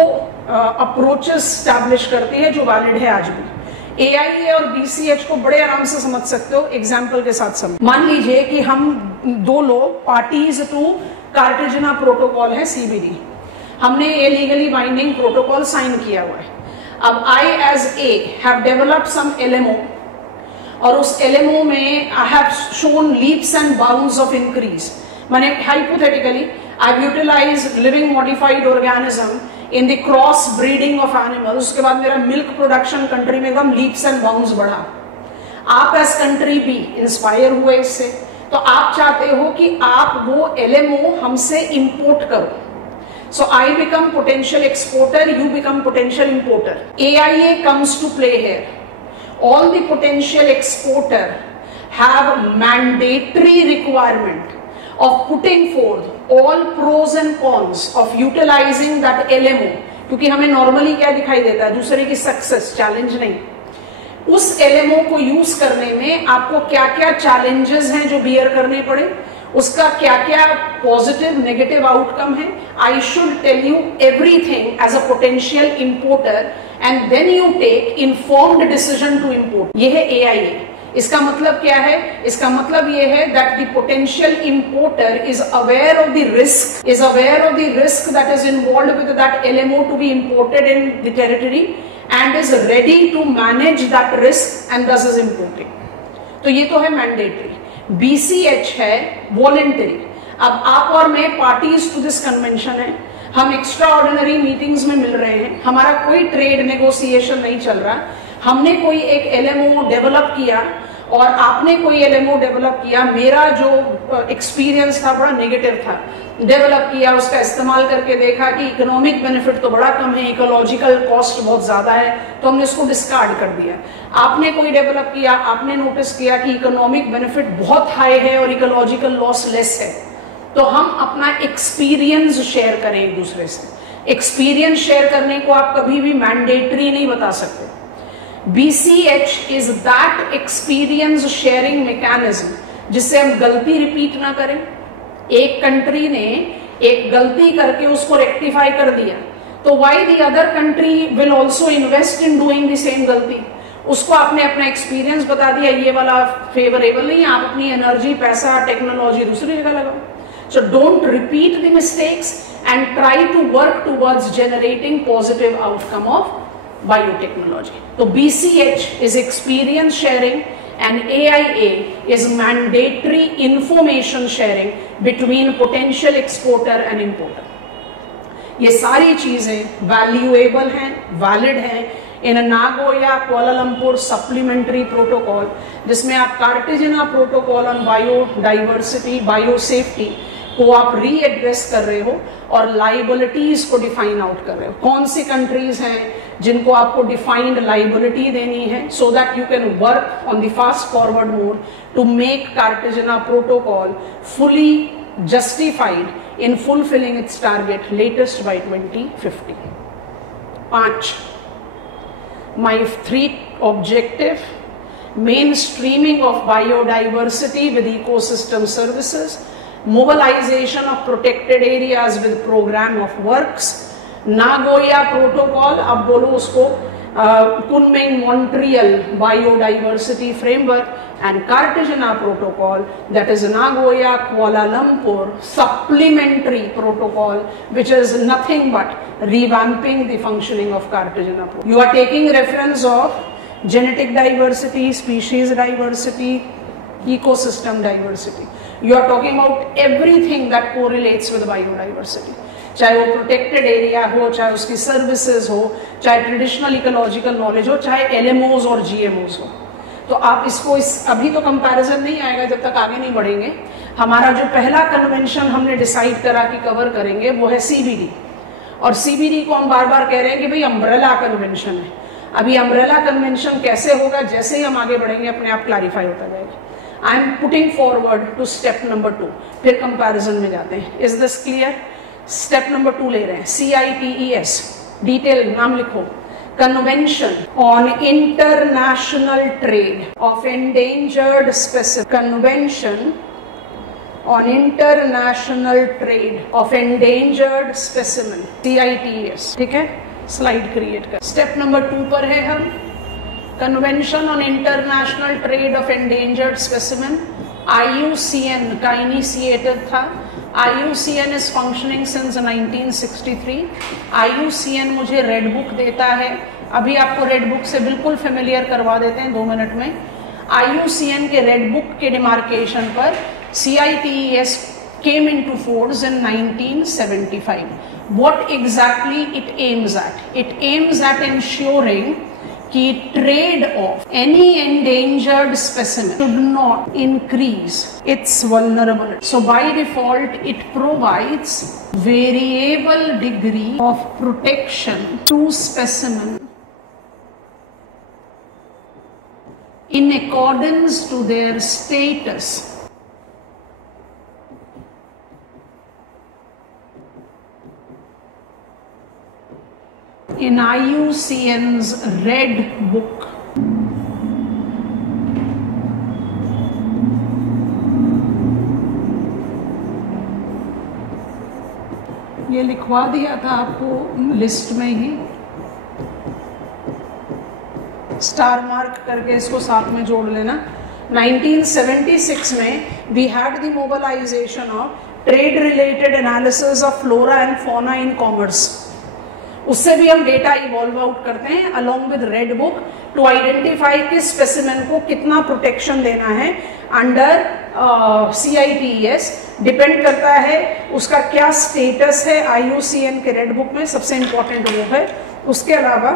approaches establish करती है जो वैलिड है आज भी। AIA और BCH को बड़े आराम से समझ सकते हो, एग्जाम्पल के साथ समझ। मान लीजिए कि हम दो लोग पार्टीज टू कार्टेजना प्रोटोकॉल है CBD, हमने ये लीगली बाइंडिंग प्रोटोकॉल साइन किया हुआ है। अब I as A have developed some LMO और उस LMO में I have shown leaps and bounds of increase। माने hypothetically I've utilized living modified organism in the cross breeding of animals, उसके बाद मेरा मिल्क प्रोडक्शन कंट्री में एकदम leaps and bounds बढ़ा। आप एज कंट्री भी इंस्पायर हुए इससे, तो आप चाहते हो कि आप वो LMO हमसे इंपोर्ट करो। So I become potential exporter, you become potential importer. AIA comes to play here. All the potential exporter have mandatory requirement of putting forth all pros and cons of utilizing that LMO, क्योंकि हमें normally क्या दिखाई देता है, दूसरे की success, challenge नहीं। उस LMO को यूज करने में आपको क्या क्या चैलेंजेस हैं जो बियर करने पड़े, उसका क्या क्या पॉजिटिव नेगेटिव आउटकम है। I should tell you everything as a potential importer and then you take informed decision to import. ये है AIA। इसका मतलब क्या है? इसका मतलब ये है that the potential importer is aware of the risk that is involved with that LMO to be imported in the territory and is ready to manage that risk and this is importing. तो ये तो है mandatory. BCH है voluntary. अब आप और मैं parties to this convention है, हम एक्स्ट्रा ऑर्डिनरी मीटिंग्स में मिल रहे हैं, हमारा कोई ट्रेड नेगोशिएशन नहीं चल रहा, हमने कोई एक LMO डेवलप किया और आपने कोई LMO डेवलप किया। मेरा जो एक्सपीरियंस था बड़ा नेगेटिव था, डेवलप किया, उसका इस्तेमाल करके देखा कि इकोनॉमिक बेनिफिट तो बड़ा कम है, इकोलॉजिकल कॉस्ट बहुत ज्यादा है, तो हमने उसको डिस्कार्ड कर दिया। आपने कोई डेवलप किया, आपने नोटिस किया कि इकोनॉमिक बेनिफिट बहुत हाई है और इकोलॉजिकल लॉस लेस है, तो हम अपना एक्सपीरियंस शेयर करें एक दूसरे से। एक्सपीरियंस शेयर करने को आप कभी भी मैंडेटरी नहीं बता सकते। BCH is that experience sharing mechanism जिससे हम गलती रिपीट ना करें। एक कंट्री ने एक गलती करके उसको रेक्टिफाई कर दिया, तो why the other country will also invest in doing the same गलती। उसको आपने अपना एक्सपीरियंस बता दिया, ये वाला फेवरेबल नहीं, आप अपनी एनर्जी, पैसा, टेक्नोलॉजी दूसरी जगह लगाओ। So don't repeat the mistakes and try to work towards generating positive outcome of biotechnology. So BCH is experience sharing and AIA is mandatory information sharing between potential exporter and importer. ये सारी चीजें valuable हैं, valid हैं इन Nagoya Kuala Lumpur supplementary protocol, जिसमें आप कार्टेजना protocol on biodiversity, biosafety को आप रीएड्रेस कर रहे हो और लाइबिलिटीज को डिफाइन आउट कर रहे हो। कौन सी कंट्रीज हैं जिनको आपको डिफाइंड लाइबिलिटी देनी है, so that you can work on the fast forward mode to make Cartagena protocol fully justified in fulfilling its target latest by 2050. 5. My 3 objective: mainstreaming of biodiversity with ecosystem services, mobilization of protected areas with program of works, Nagoya protocol, अब बोलो उसको Kunming Montreal biodiversity framework, and Cartagena protocol that is Nagoya Kuala Lumpur supplementary protocol which is nothing but revamping the functioning of Cartagena. You are taking reference of genetic diversity, species diversity, ecosystem diversity. You are talking about everything that correlates with biodiversity. चाहे वो protected area हो, चाहे उसकी services हो, चाहे traditional ecological knowledge हो, चाहे LMOs और GMOs हो। तो आप इसको अभी तो कंपैरिजन नहीं आएगा जब तक आगे नहीं बढ़ेंगे। हमारा जो पहला कन्वेंशन हमने डिसाइड करा कि कवर करेंगे वो है CBD, और CBD को हम बार बार कह रहे हैं कि भाई अम्ब्रेला कन्वेंशन है। अभी अम्ब्रेला कन्वेंशन कैसे होगा, जैसे ही हम आगे बढ़ेंगे अपने आप क्लैरिफाई होता जाएगा। I am putting forward to step number 2, फिर कंपैरिजन में जाते हैं। Is this clear? Step number 2 ले रहे हैं, CITES, डिटेल नाम लिखो, convention on international trade of endangered specific, convention on international trade of endangered specimen, CITES, ठीक है। स्लाइड क्रिएट कर। स्टेप नंबर 2 पर है हम, convention on international trade of endangered specimen, IUCN का इनिशिएटेड था। IUCN is functioning since 1963। IUCN मुझे red book देता है, अभी आपको रेड बुक से बिल्कुल फेमिलियर करवा देते हैं 2 मिनट में। IUCN के रेड बुक के डिमार्केशन पर CITES came into force in 1975. What exactly it aims at? It aims at ensuring कि trade of any endangered specimen should not increase its vulnerability. So by default, it provides variable degree of protection to specimen in accordance to their status. In IUCN's Red Book. ये लिखवा दिया था आपको list में ही, star mark करके इसको साथ में जोड़ लेना। 1976 में we had the mobilization of trade related analysis of flora and fauna in commerce. उससे भी हम डेटा इवॉल्व आउट करते हैं along with red book to identify किस स्पेसिमेन को कितना प्रोटेक्शन देना है अंडर CITES। डिपेंड करता है उसका क्या स्टेटस है IUCN के रेड बुक में, सबसे इंपॉर्टेंट वो है। उसके अलावा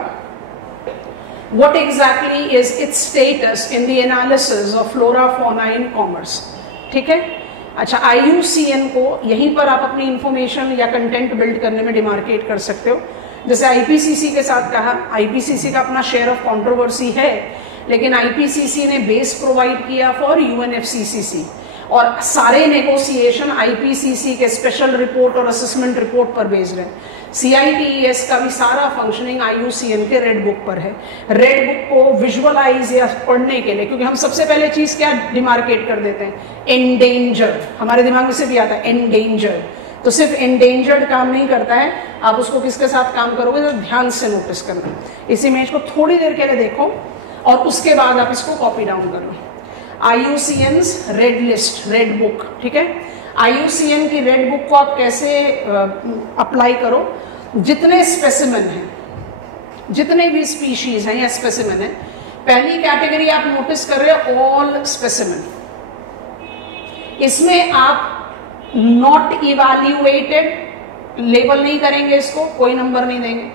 what exactly is its status in the analysis of flora fauna in commerce। ठीक है, अच्छा IUCN को यहीं पर आप अपनी इंफॉर्मेशन या कंटेंट बिल्ड करने में डिमार्केट कर सकते हो। जैसे IPCC के साथ कहा, IPCC का अपना शेयर ऑफ कंट्रोवर्सी है, लेकिन IPCC ने बेस प्रोवाइड किया फॉर UNFCCC और सारे नेगोशिएशन IPCC के स्पेशल रिपोर्ट और असेसमेंट रिपोर्ट पर बेस्ड है। CITES का भी सारा फंक्शनिंग IUCN के रेड बुक पर है। रेड बुक को विजुअलाइज या पढ़ने के लिए, क्योंकि हम सबसे पहले चीज क्या डिमार्केट कर देते हैं, एंडेंजर्ड। हमारे दिमाग में से भी आता है एंडेंजर्ड, तो सिर्फ एंडेंजर्ड काम नहीं करता है, आप उसको किसके साथ काम करोगे तो ध्यान से नोटिस करना। इस इमेज को थोड़ी देर के लिए देखो और उसके बाद आप इसको कॉपी डाउन करो। IUCN's red list, red book, ठीक है। IUCN की रेड बुक को आप कैसे अप्लाई करो, जितने स्पेसिमेन हैं, जितने भी स्पीशीज हैं या स्पेसिमेन है, पहली कैटेगरी आप नोटिस कर रहे हो ऑल स्पेसिमेन। इसमें आप नॉट इवैल्यूएटेड लेबल नहीं करेंगे, इसको कोई नंबर नहीं देंगे।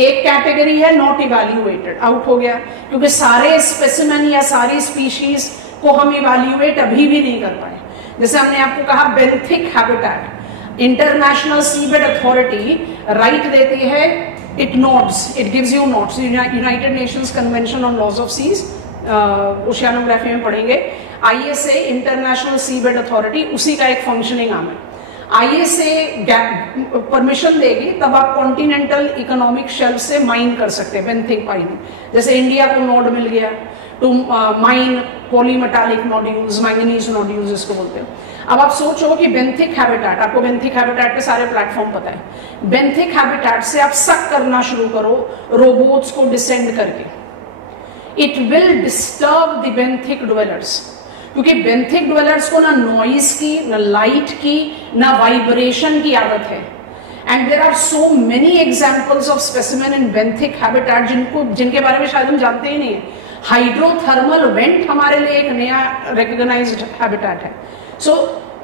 एक कैटेगरी है नॉट इवैल्यूएटेड, आउट हो गया, क्योंकि सारे स्पेसिमेन या सारी स्पीशीज को हम इवैल्यूएट अभी भी नहीं कर पाए। जैसे हमने आपको कहा benthic habitat, international seabed authority right देती है, it notes, it gives you notes, United Nations convention on laws of seas, oceanography में पढ़ेंगे। ISA इंटरनेशनल सीबेड अथॉरिटी, उसी का एक फंक्शनिंग आर्म है। ISA परमिशन देगी तब आप कॉन्टिनेंटल इकोनॉमिक शेल्फ से माइन कर सकते हैं बेंथिक पाइन। जैसे इंडिया को नोड मिल गया to mine polymetallic nodules, manganese nodules इसको बोलते हैं। अब आप सोचो कि बेंथिक हैबिटेट, आपको बेंथिक हैबिटेट के सारे प्लेटफॉर्म पता है। बेंथिक हैबिटेट से आप सक करना शुरू करो रोबोट्स को डिसेंड करके, it will disturb the benthic dwellers, क्योंकि बेंथिक ड्वेलर्स को ना नॉइज की, ना लाइट की, ना वाइब्रेशन की आदत है। And there are so many examples of specimen in benthic habitat जिनके बारे में शायद हम जानते ही नहीं है। हाइड्रोथर्मल वेंट हमारे लिए एक नया रिकॉग्नाइज्ड हैबिटेट है। So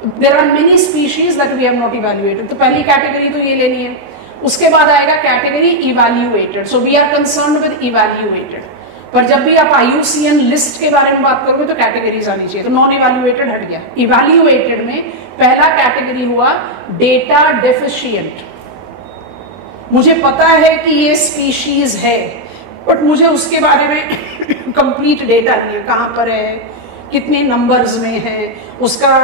there are many species that we have not evaluated. तो पहली कैटेगरी तो ये लेनी है। उसके बाद आएगा category evaluated. So we are concerned with evaluated, पर जब भी आप IUCN लिस्ट के बारे में बात करोगे तो कैटेगरीज आनी चाहिए। तो नॉन इवैल्यूएटेड हट गया। इवैल्यूएटेड में पहला कैटेगरी हुआ डेटा डेफिशिएंट। मुझे पता है कि ये स्पीशीज है, बट मुझे उसके बारे में कंप्लीट डेटा नहीं है, कहाँ पर है, कितने नंबर्स में है, उसका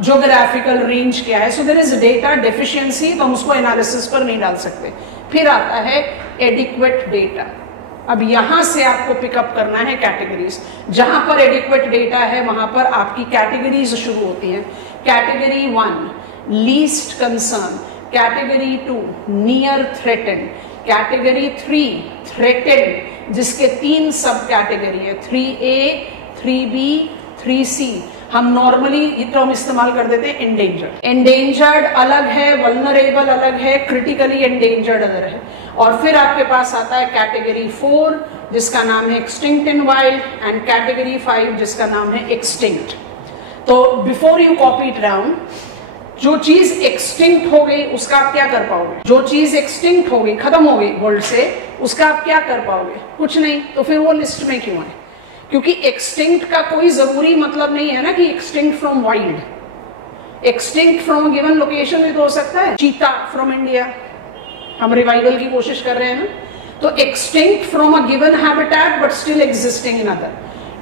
ज्योग्राफिकल रेंज क्या है। So there is data deficiency, तो हम उसको एनालिसिस पर नहीं डाल सकते। फिर आता है एडिक्वेट डेटा। अब यहां से आपको पिकअप करना है कैटेगरीज। जहां पर एडिक्वेट डेटा है वहां पर आपकी कैटेगरीज शुरू होती हैं। Category 1 least concern, category 2 near threatened, category 3 threatened, जिसके 3 सब कैटेगरी है, 3A, 3B, 3C। हम नॉर्मली ये टर्म इस्तेमाल कर देते हैं एंडेंजर्ड। एंडेंजर्ड अलग है, वल्नरेबल अलग है, क्रिटिकली एंडेंजर्ड अलग है। और फिर आपके पास आता है कैटेगरी 4 जिसका नाम है extinct in wild, and category 5 जिसका नाम है एक्सटिंक्ट। तो before you copy it down, जो चीज एक्सटिंक्ट हो गई उसका आप क्या कर पाओगे? जो चीज एक्सटिंक्ट हो गई, खत्म हो गई वर्ल्ड से, उसका आप क्या कर पाओगे? कुछ नहीं। तो फिर वो लिस्ट में क्यों है? क्योंकि एक्सटिंक्ट का कोई जरूरी मतलब नहीं है ना कि extinct from wild. Extinct from given location भी तो हो सकता है। चीता फ्रॉम इंडिया, हम रिवाइवल की कोशिश कर रहे हैं ना, तो extinct from a given habitat but still existing in other.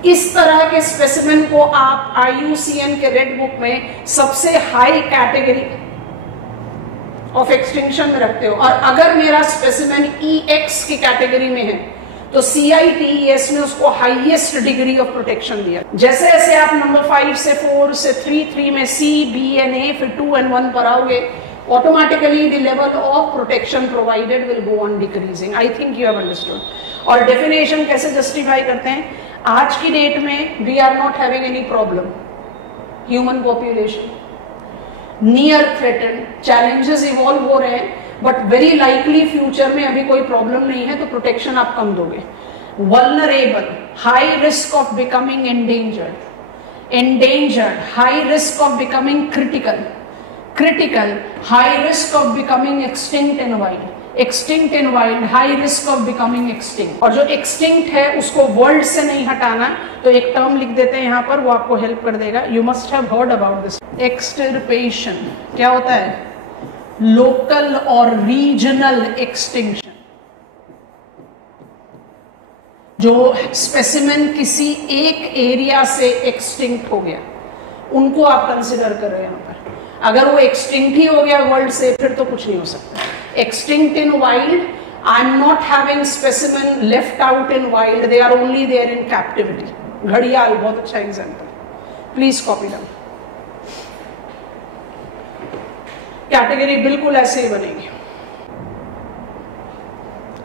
इस तरह के स्पेसिमेन को आप IUCN के रेड बुक में सबसे हाई कैटेगरी ऑफ एक्सटिंक्शन में रखते हो। और अगर मेरा स्पेसिमेन EX की कैटेगरी में है तो CITES में उसको हाईएस्ट डिग्री ऑफ प्रोटेक्शन दिया। जैसे जैसे आप नंबर 5 से 4 से 3 में C, B and A, फिर 2 and 1 पर आओगे, automatically the level of protection provided will go on decreasing. I think you have understood. और डेफिनेशन कैसे जस्टिफाई करते हैं? आज की डेट में we are not having any problem, human population near threatened, challenges evolve हो रहे हैं, बट वेरी लाइकली फ्यूचर में अभी कोई प्रॉब्लम नहीं है, तो प्रोटेक्शन आप कम दोगे। Vulnerable, high risk of becoming endangered, endangered, high risk of becoming critical, critical, high risk of becoming extinct in wild, extinct in wild, high risk of becoming extinct. और जो एक्सटिंक्ट है उसको world से नहीं हटाना, तो एक टर्म लिख देते हैं यहाँ पर, वो आपको हेल्प कर देगा। You must have heard about this, extirpation. क्या होता है? लोकल और रीजनल एक्सटिंक्शन। जो स्पेसिमेन किसी एक एरिया से एक्सटिंक्ट हो गया, उनको आप कंसिडर कर रहे हैं यहाँ पर। अगर वो एक्सटिंक्ट ही हो गया वर्ल्ड से, फिर तो कुछ नहीं हो सकता। Extinct in wild, I am not having specimen left out in wild, they are only there in captivity. घड़ियाल बहुत अच्छा example, please copy down. Category बिल्कुल ऐसे ही बनेगी।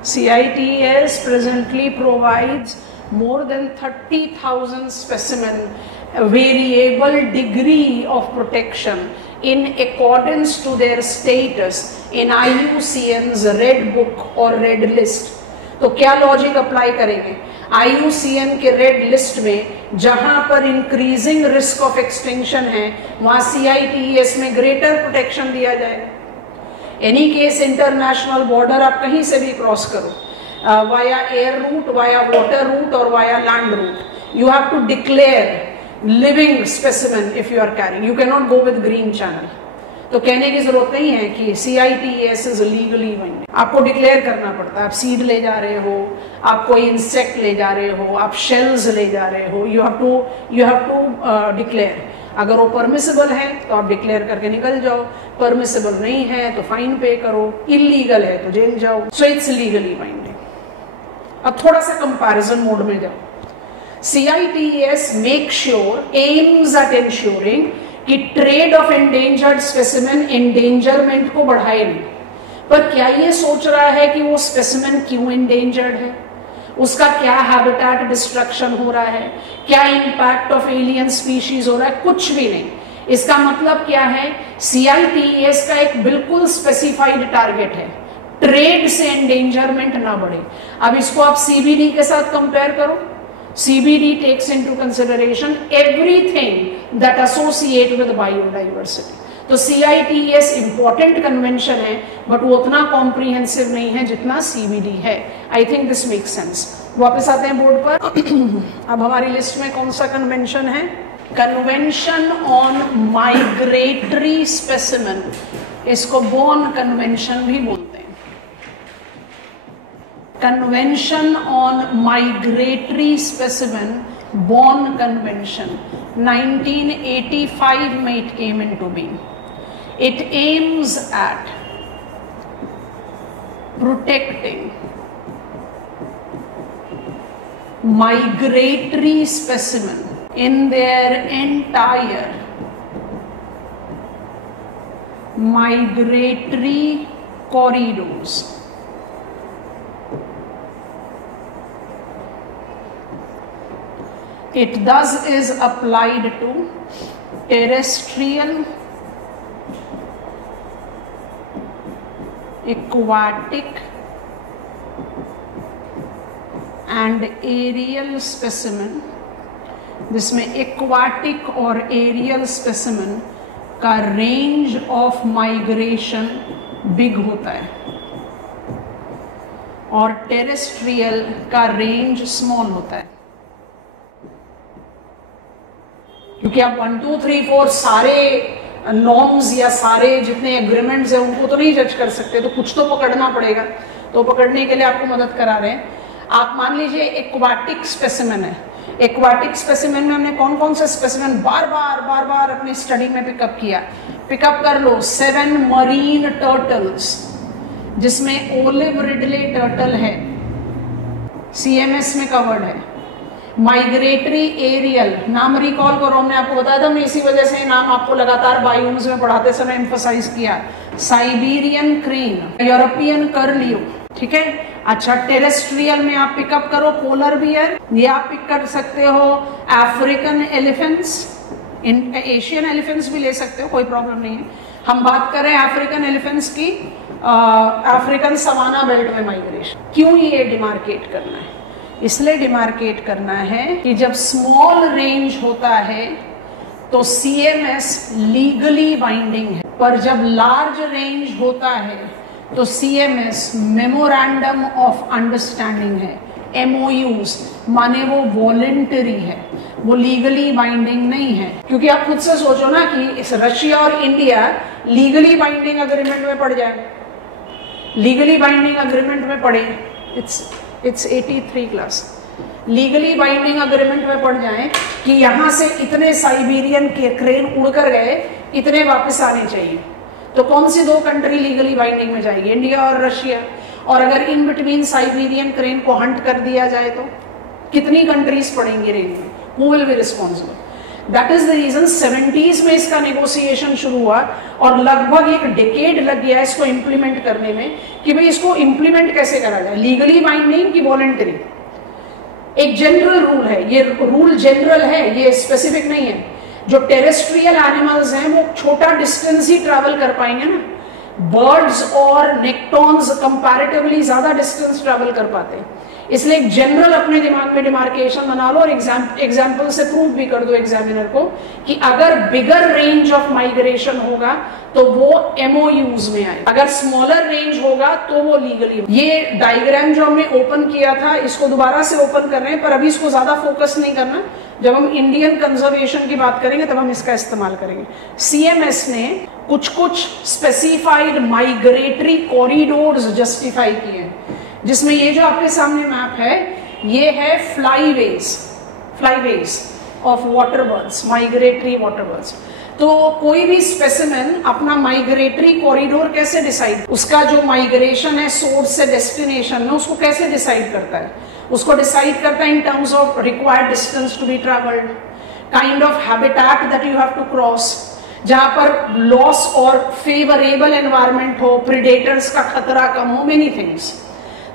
CITES presently provides more than 30,000 specimen, a variable degree of protection in accordance to their status in IUCN's Red Book or Red List। तो क्या logic apply करेंगे? IUCN के red list में जहां पर इंक्रीजिंग रिस्क ऑफ एक्सटिंक्शन है, वहां CITES में ग्रेटर प्रोटेक्शन दिया जाएगा। एनी केस इंटरनेशनल बॉर्डर आप कहीं से भी क्रॉस करो, via air route, via water route और via land route, you have to declare living specimen if you are carrying, you can not go with green channel. तो कहने की जरूरत नहीं है कि CITES इज लीगली बाइंडिंग, आपको डिक्लेयर करना पड़ता है। आप सीड ले जा रहे हो, आप कोई इंसेक्ट ले जा रहे हो, आप शेल्स ले जा रहे हो, यू हैव टू डिक्लेयर। अगर वो परमिसिबल है तो आप डिक्लेयर करके निकल जाओ, परमिसिबल नहीं है तो फाइन पे करो, इलीगल है तो जेल जाओ। So it's legally binding. अब थोड़ा सा कंपैरिजन मोड में जाओ। CITES make sure, aims at ensuring कि trade of endangered specimen endangerment को बढ़ाए नहीं, पर क्या ये सोच रहा है कि वो स्पेसिमेन क्यों एंडेंजर्ड है, उसका क्या हैबिटेट डिस्ट्रक्शन हो रहा है, क्या इंपैक्ट ऑफ एलियन स्पीशीज हो रहा है? कुछ भी नहीं। इसका मतलब क्या है? CITES का एक बिल्कुल स्पेसिफाइड टारगेट है, ट्रेड से एंडेंजरमेंट ना बढ़े। अब इसको आप CBD के साथ कंपेयर करो। CBD takes into consideration everything that associate with biodiversity। तो CITES इंपॉर्टेंट कन्वेंशन है, बट वो उतना कॉम्प्रिहेंसिव नहीं है जितना CBD है। आई थिंक दिस मेक सेंस। वापस आते हैं बोर्ड पर। अब हमारी लिस्ट में कौन सा कन्वेंशन है? कन्वेंशन ऑन माइग्रेटरी स्पेसिमेन, इसको बॉर्न कन्वेंशन भी बोलते हैं। Convention on Migratory Specimen, Bonn Convention, 1985 में it came into being. It aims at protecting migratory specimen in their entire migratory corridors. it thus is applied to terrestrial, aquatic and aerial specimen, जिसमें aquatic और aerial specimen का range of migration big होता है और terrestrial का range small होता है। क्योंकि आप 1, 2, 3, 4 सारे नॉर्म्स या सारे जितने एग्रीमेंट्स हैं उनको तो नहीं जज कर सकते, तो कुछ तो पकड़ना पड़ेगा। तो पकड़ने के लिए आपको मदद करा रहे हैं। आप मान लीजिए एक्वाटिक स्पेसिमेन है। एक्वाटिक स्पेसिमेन में हमने कौन कौन से स्पेसिमेन बार बार अपनी स्टडी में पिकअप कर लो। 7 मरीन टर्टल्स, जिसमें ओलिव रिडले टर्टल है, CMS में कवर्ड है। माइग्रेटरी एरियल, नाम रिकॉल करो, हमने आपको बताया था, मैं इसी वजह से नाम आपको लगातार बायोम्स में पढ़ाते समय एम्फसाइज किया। साइबेरियन क्रेन, यूरोपियन कर्लियो, ठीक है। अच्छा, टेरेस्ट्रियल में आप पिकअप करो पोलर बियर, ये आप पिक कर सकते हो अफ्रीकन एलिफेंट्स, एशियन एलिफेंट्स भी ले सकते हो, कोई प्रॉब्लम नहीं है। हम बात कर रहे हैं अफ्रीकन एलिफेंट्स की, अफ्रीकन सवाना बेल्ट में माइग्रेशन। क्यों ये डिमार्केट करना है? इसलिए डिमार्केट करना है कि जब स्मॉल रेंज होता है तो CMS लीगली बाइंडिंग है, पर जब लार्ज रेंज होता है तो CMS मेमोरेंडम ऑफ अंडरस्टैंडिंग है, MOUs, माने वो वॉलेंटरी है, वो लीगली बाइंडिंग नहीं है। क्योंकि आप खुद से सोचो ना कि इस रशिया और इंडिया लीगली बाइंडिंग अग्रीमेंट में पड़ जाए, लीगली बाइंडिंग अग्रीमेंट में पड़े, it's 83 class, legally binding agreement में पड़ जाए कि यहां से इतने साइबेरियन के क्रेन उड़कर गए, इतने वापस आने चाहिए, तो कौन सी 2 कंट्री लीगली बाइंडिंग में जाएगी? इंडिया और रशिया। और अगर इन बिटवीन साइबेरियन क्रेन को हंट कर दिया जाए तो कितनी कंट्रीज पड़ेंगी रेंज में? Who will be responsible? That is the reason 70s में इसका नेगोशिएशन शुरू हुआ और लगभग 1 डेकेड लग गया इसको इंप्लीमेंट करने में कि भाई इसको इंप्लीमेंट कैसे करा जाए, लीगली बाइंडिंग की वॉलेंटरी। एक जनरल रूल है, ये रूल जनरल है, ये स्पेसिफिक नहीं है। जो टेरेस्ट्रियल एनिमल्स हैं वो छोटा डिस्टेंस ही ट्रैवल कर पाएंगे ना, बर्ड्स और नेक्टॉन्स कंपैरेटिवली ज्यादा डिस्टेंस ट्रैवल कर पाते हैं। इसलिए एक जनरल अपने दिमाग में डिमार्केशन बना लो और एग्जाम्पल से प्रूव भी कर दो एग्जामिनर को कि अगर बिगर रेंज ऑफ माइग्रेशन होगा तो वो MOUs में आए, अगर स्मॉलर रेंज होगा तो वो लीगली। ये डायग्राम जो हमने ओपन किया था इसको दोबारा से ओपन कर रहे हैं, पर अभी इसको ज्यादा फोकस नहीं करना। जब हम इंडियन कंजर्वेशन की बात करेंगे तब हम इसका इस्तेमाल करेंगे। CMS ने कुछ स्पेसिफाइड माइग्रेटरी कॉरिडोर्स जस्टिफाई किए हैं, जिसमें ये जो आपके सामने मैप है ये है फ्लाईवेज of water birds, migratory water birds. तो कोई भी स्पेसिमेन अपना माइग्रेटरी कॉरिडोर कैसे डिसाइड, उसका जो माइग्रेशन है सोर्स से डेस्टिनेशन में, उसको कैसे डिसाइड करता है? उसको डिसाइड करता है in terms of required distance to be travelled, kind of habitat that you have to cross, जहां पर लॉस और फेवरेबल एनवायरमेंट हो, प्रीडेटर्स का खतरा कम हो, मेनी थिंग्स।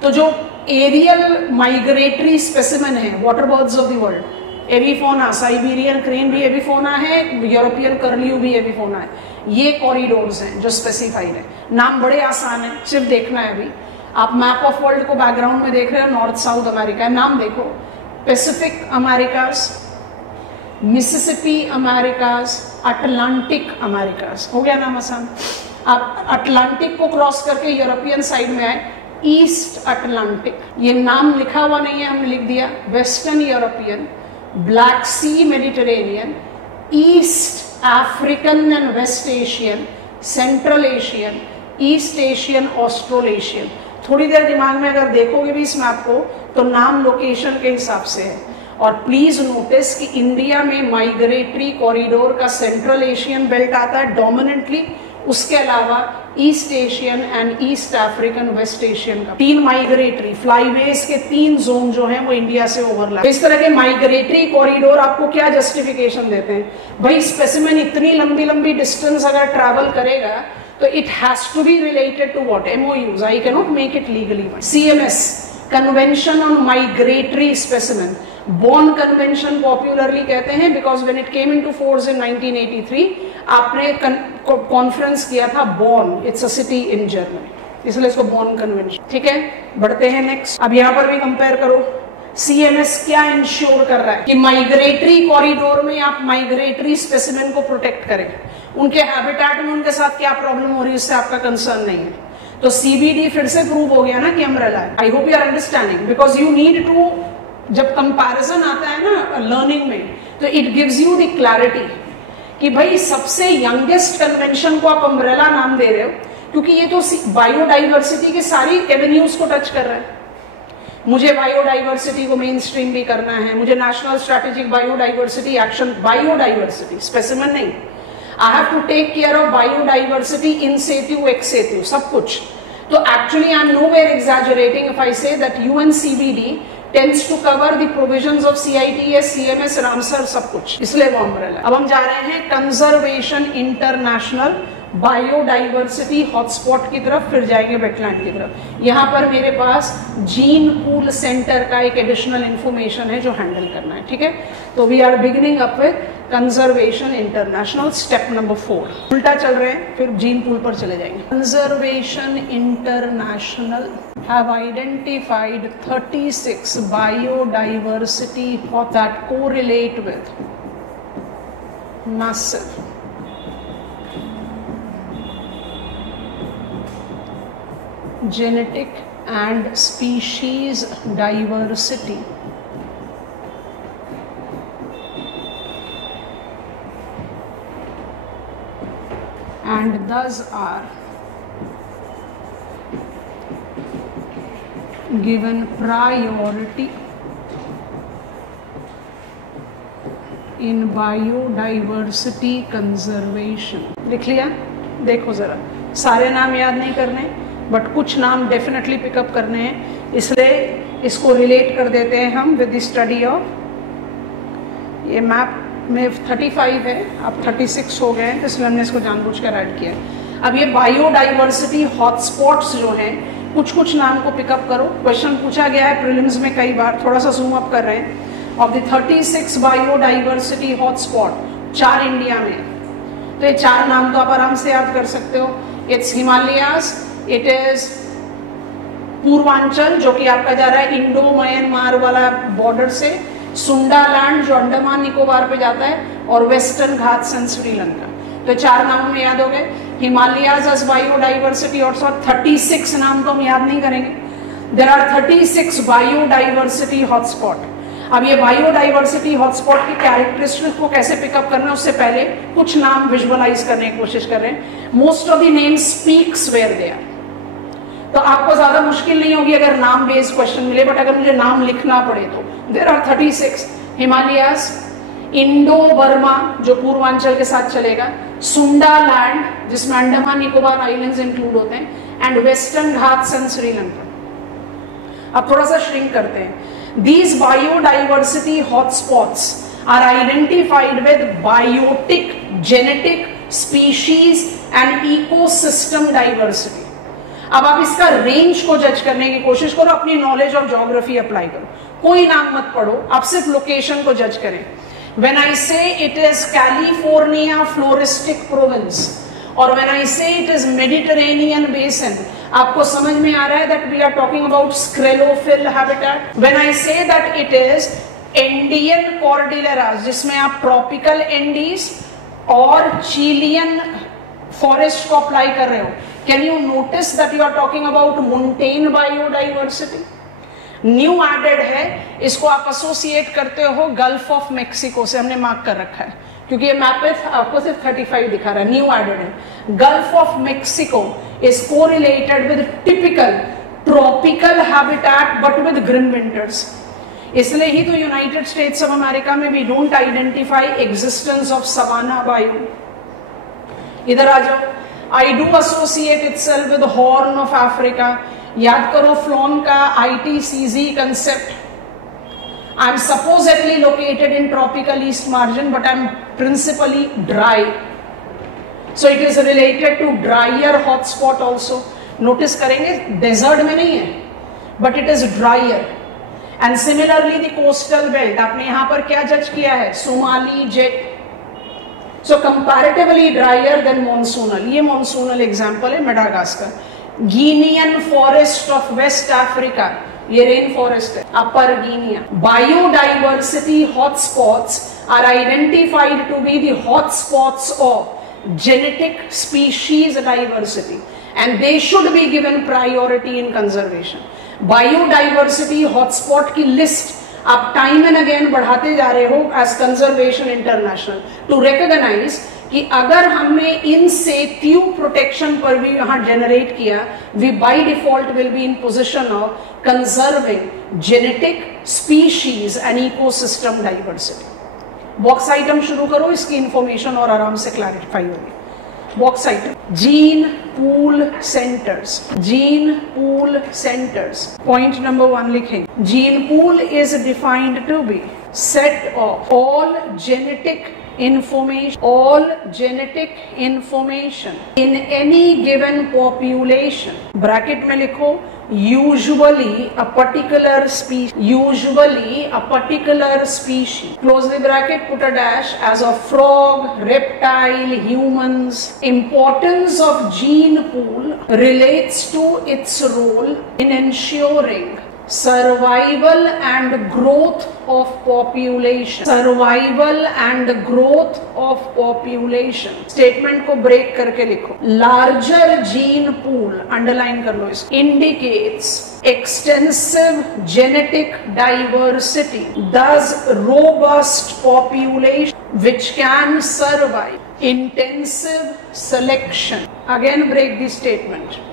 तो जो एरियल माइग्रेटरी स्पेसिमेन है water birds of the world, avifauna, Siberian crane भी एविफोना है, यूरोपियन कर्लियो भी एविफोना है, ये कॉरिडोर्स हैं जो स्पेसिफाइड है। नाम बड़े आसान है, सिर्फ देखना है। अभी आप मैप ऑफ वर्ल्ड को बैकग्राउंड में देख रहे हो, नॉर्थ साउथ अमेरिका, नाम देखो, Pacific America's, Mississippi America's, Atlantic America's, हो गया नाम आसान। आप अटलांटिक को क्रॉस करके यूरोपियन साइड में आए, ईस्ट अटलांटिक, ये नाम लिखा हुआ नहीं है, हमने लिख दिया। Western European, black sea Mediterranean, east African and west Asian, central Asian, east Asian, Australasian. थोड़ी देर दिमाग में अगर देखोगे भी इस मैप को तो नाम लोकेशन के हिसाब से है। और प्लीज नोटिस कि इंडिया में माइग्रेटरी कॉरिडोर का सेंट्रल एशियन बेल्ट आता है डोमिनेंटली, उसके अलावा east Asian and east African, west Asian का 3 माइग्रेटरी फ्लाईवेज के 3 जोन जो हैं वो इंडिया से ओवरलैप। इस तरह के माइग्रेटरी कॉरिडोर आपको क्या जस्टिफिकेशन देते हैं? भाई स्पेसिमेन इतनी लंबी लंबी डिस्टेंस अगर ट्रैवल करेगा तो it has to be related to what? MOUs. I cannot make it legally. CMS, Convention on Migratory Specimen, Bonn convention popularly कहते हैं because when it came into force in 1983 आपने conference किया था Bonn, it's a city in Germany, इसलिए इसको बॉन convention. ठीक है, बढ़ते हैं नेक्स्ट। अब यहाँ पर भी कंपेयर करो, सीएमएस क्या इंश्योर कर रहा है कि माइग्रेटरी कॉरिडोर में आप माइग्रेटरी स्पेसिमेन को प्रोटेक्ट करें, उनके हैबिटेट में उनके साथ क्या प्रॉब्लम हो रही है इससे आपका कंसर्न नहीं है। तो सीबीडी फिर से प्रूव हो गया ना कि अम्ब्रेला है। I hope you are understanding, because you need to, जब कंपैरिजन आता है ना लर्निंग में, तो it gives you the clarity कि भाई सबसे यंगेस्ट कन्वेंशन को आप अम्ब्रेला नाम दे रहे हो क्योंकि ये तो बायोडाइवर्सिटी के सारी एवेन्यूज को टच कर रहा है। मुझे बायोडाइवर्सिटी को मेन स्ट्रीम भी करना है, मुझे national strategic biodiversity action, biodiversity specimen नहीं, I have to take care of biodiversity in situ ex situ सब कुछ। तो actually I am nowhere exaggerating if I say that UNCBD tends to cover the provisions of CITES, CMS, Ramsar सब कुछ, इसलिए वो umbrella. अब हम जा रहे हैं कंजर्वेशन इंटरनेशनल बायोडाइवर्सिटी हॉटस्पॉट की तरफ, फिर जाएंगे वेटलैंड की तरफ। यहाँ पर मेरे पास जीन पूल सेंटर का एक एडिशनल इंफॉर्मेशन है जो हैंडल करना है। ठीक है, तो we are beginning up with conservation international, step number 4। उल्टा चल रहे हैं, फिर जीन पूल पर चले जाएंगे। Conservation international have identified 36 biodiversity that correlate with massive genetic and species diversity and thus are given priority in biodiversity conservation। लिख लिया? देखो जरा, सारे नाम याद नहीं करने बट कुछ नाम डेफिनेटली पिकअप करने हैं, इसलिए इसको रिलेट कर देते हैं हम विद द स्टडी ऑफ, ये मैप में 35 है, अब 36 हो गए हैं, तो इसलिए हमने इसको जानबूझकर ऐड किया। अब ये बायोडाइवर्सिटी हॉटस्पॉट्स जो हैं, कुछ कुछ नाम को पिकअप करो, क्वेश्चन पूछा गया है प्रीलिम्स में कई बार, थोड़ा सा जूम अप कर रहे हैं। Of the 36 biodiversity hotspot, 4 India में, तो ये 4 नाम तो आप आराम से याद कर सकते हो। It's Himalayas, it is Purvanchal जो कि आपका जा रहा है इंडो म्यांमार वाला बॉर्डर से, सुंडालैंड जो अंडमान निकोबार पे जाता है, और वेस्टर्न घाट्स एंड श्रीलंका। तो 4 नामों में याद हो गए। हिमालयाज एज बायोडाइवर्सिटी हॉटस्पॉट, 36 नाम तो हम याद नहीं करेंगे, देयर आर 36 बायोडाइवर्सिटी हॉटस्पॉट। अब ये बायोडाइवर्सिटी हॉटस्पॉट की कैरेक्टरिस्टिक्स को कैसे पिकअप करना है उससे पहले कुछ नाम विजुअलाइज करने की कोशिश कर रहे हैं। Most of the name speaks where they are, तो आपको ज्यादा मुश्किल नहीं होगी अगर नाम बेस्ड क्वेश्चन मिले, बट अगर मुझे नाम लिखना पड़े तो देयर आर 36 हिमालयाज, इंडो बर्मा जो पूर्वांचल के साथ चलेगा, सुंडालैंड जिसमें अंडमान निकोबार आइलैंड्स इंक्लूड होते हैं, and western Ghats and Sri Lanka. अब थोड़ा सा श्रिंक करते हैं। These biodiversity hotspots are identified with biotic, genetic, species and ecosystem diversity. अब आप इसका रेंज को जज करने की कोशिश करो, अपनी नॉलेज ऑफ ज्योग्राफी अप्लाई करो, कोई नाम मत पढ़ो, आप सिर्फ लोकेशन को जज करें। When I say it is California floristic province और when I say it is Mediterranean basin, आपको समझ में आ रहा है that we are talking about sclerophyll habitat. When I say that it is Andean Cordillera जिसमें आप tropical Andes और Chilean forest को अप्लाई कर रहे हो, can you notice that you are talking about montane biodiversity? New added है, इसको आप एसोसिएट करते हो गल्फ ऑफ मेक्सिको से, हमने मार्क कर रखा है क्योंकि ये मैप पे आपको सिर्फ 35 दिखा रहा है, न्यू एडेड है। Gulf of Mexico is correlated with typical tropical habitat but with grim winters. इसलिए ही तो यूनाइटेड स्टेट्स ऑफ अमेरिका में we don't identify existence of savanna bio. इधर आ जाओ, I do associate itself with horn of Africa. याद करो Flohn का ITCZ concept. I am supposedly located in tropical east margin but I am principally dry, so it is related to dryer hotspot also. Notice करेंगे desert में नहीं है but it is drier and similarly the coastal belt, आपने यहां पर क्या जज किया है, Somali jet, so comparatively drier than monsoonal, ये मॉनसूनल एग्जांपल है Madagascar. Guinean forest of west Africa, ये रेन फॉरेस्ट है, upper Guinea. Biodiversity hotspots are identified to be the hotspots of genetic species diversity and they should be given priority in conservation. Biodiversity hotspot की list आप time and again बढ़ाते जा रहे हो as conservation international to recognise कि अगर हमने इन सेट्यू protection पर भी यहां जनरेट किया, we by default will be in position of conserving genetic species and ecosystem diversity. Box item शुरू करो, इसकी इंफॉर्मेशन और आराम से क्लैरिफाई होगी। Box item, gene pool centres, gene pool centres. Point number 1 लिखेंगे, gene pool is defined to be set of all genetic information in any given population, bracket में लिखो usually a particular species, close the bracket, put a dash, as of frog, reptile, humans. Importance of gene pool relates to its role in ensuring survival and growth of population, survival and growth of population। Statement को break करके लिखो, larger gene pool, underline कर लो इसको, indicates extensive genetic diversity, thus robust population which can survive intensive selection। Again break the statement,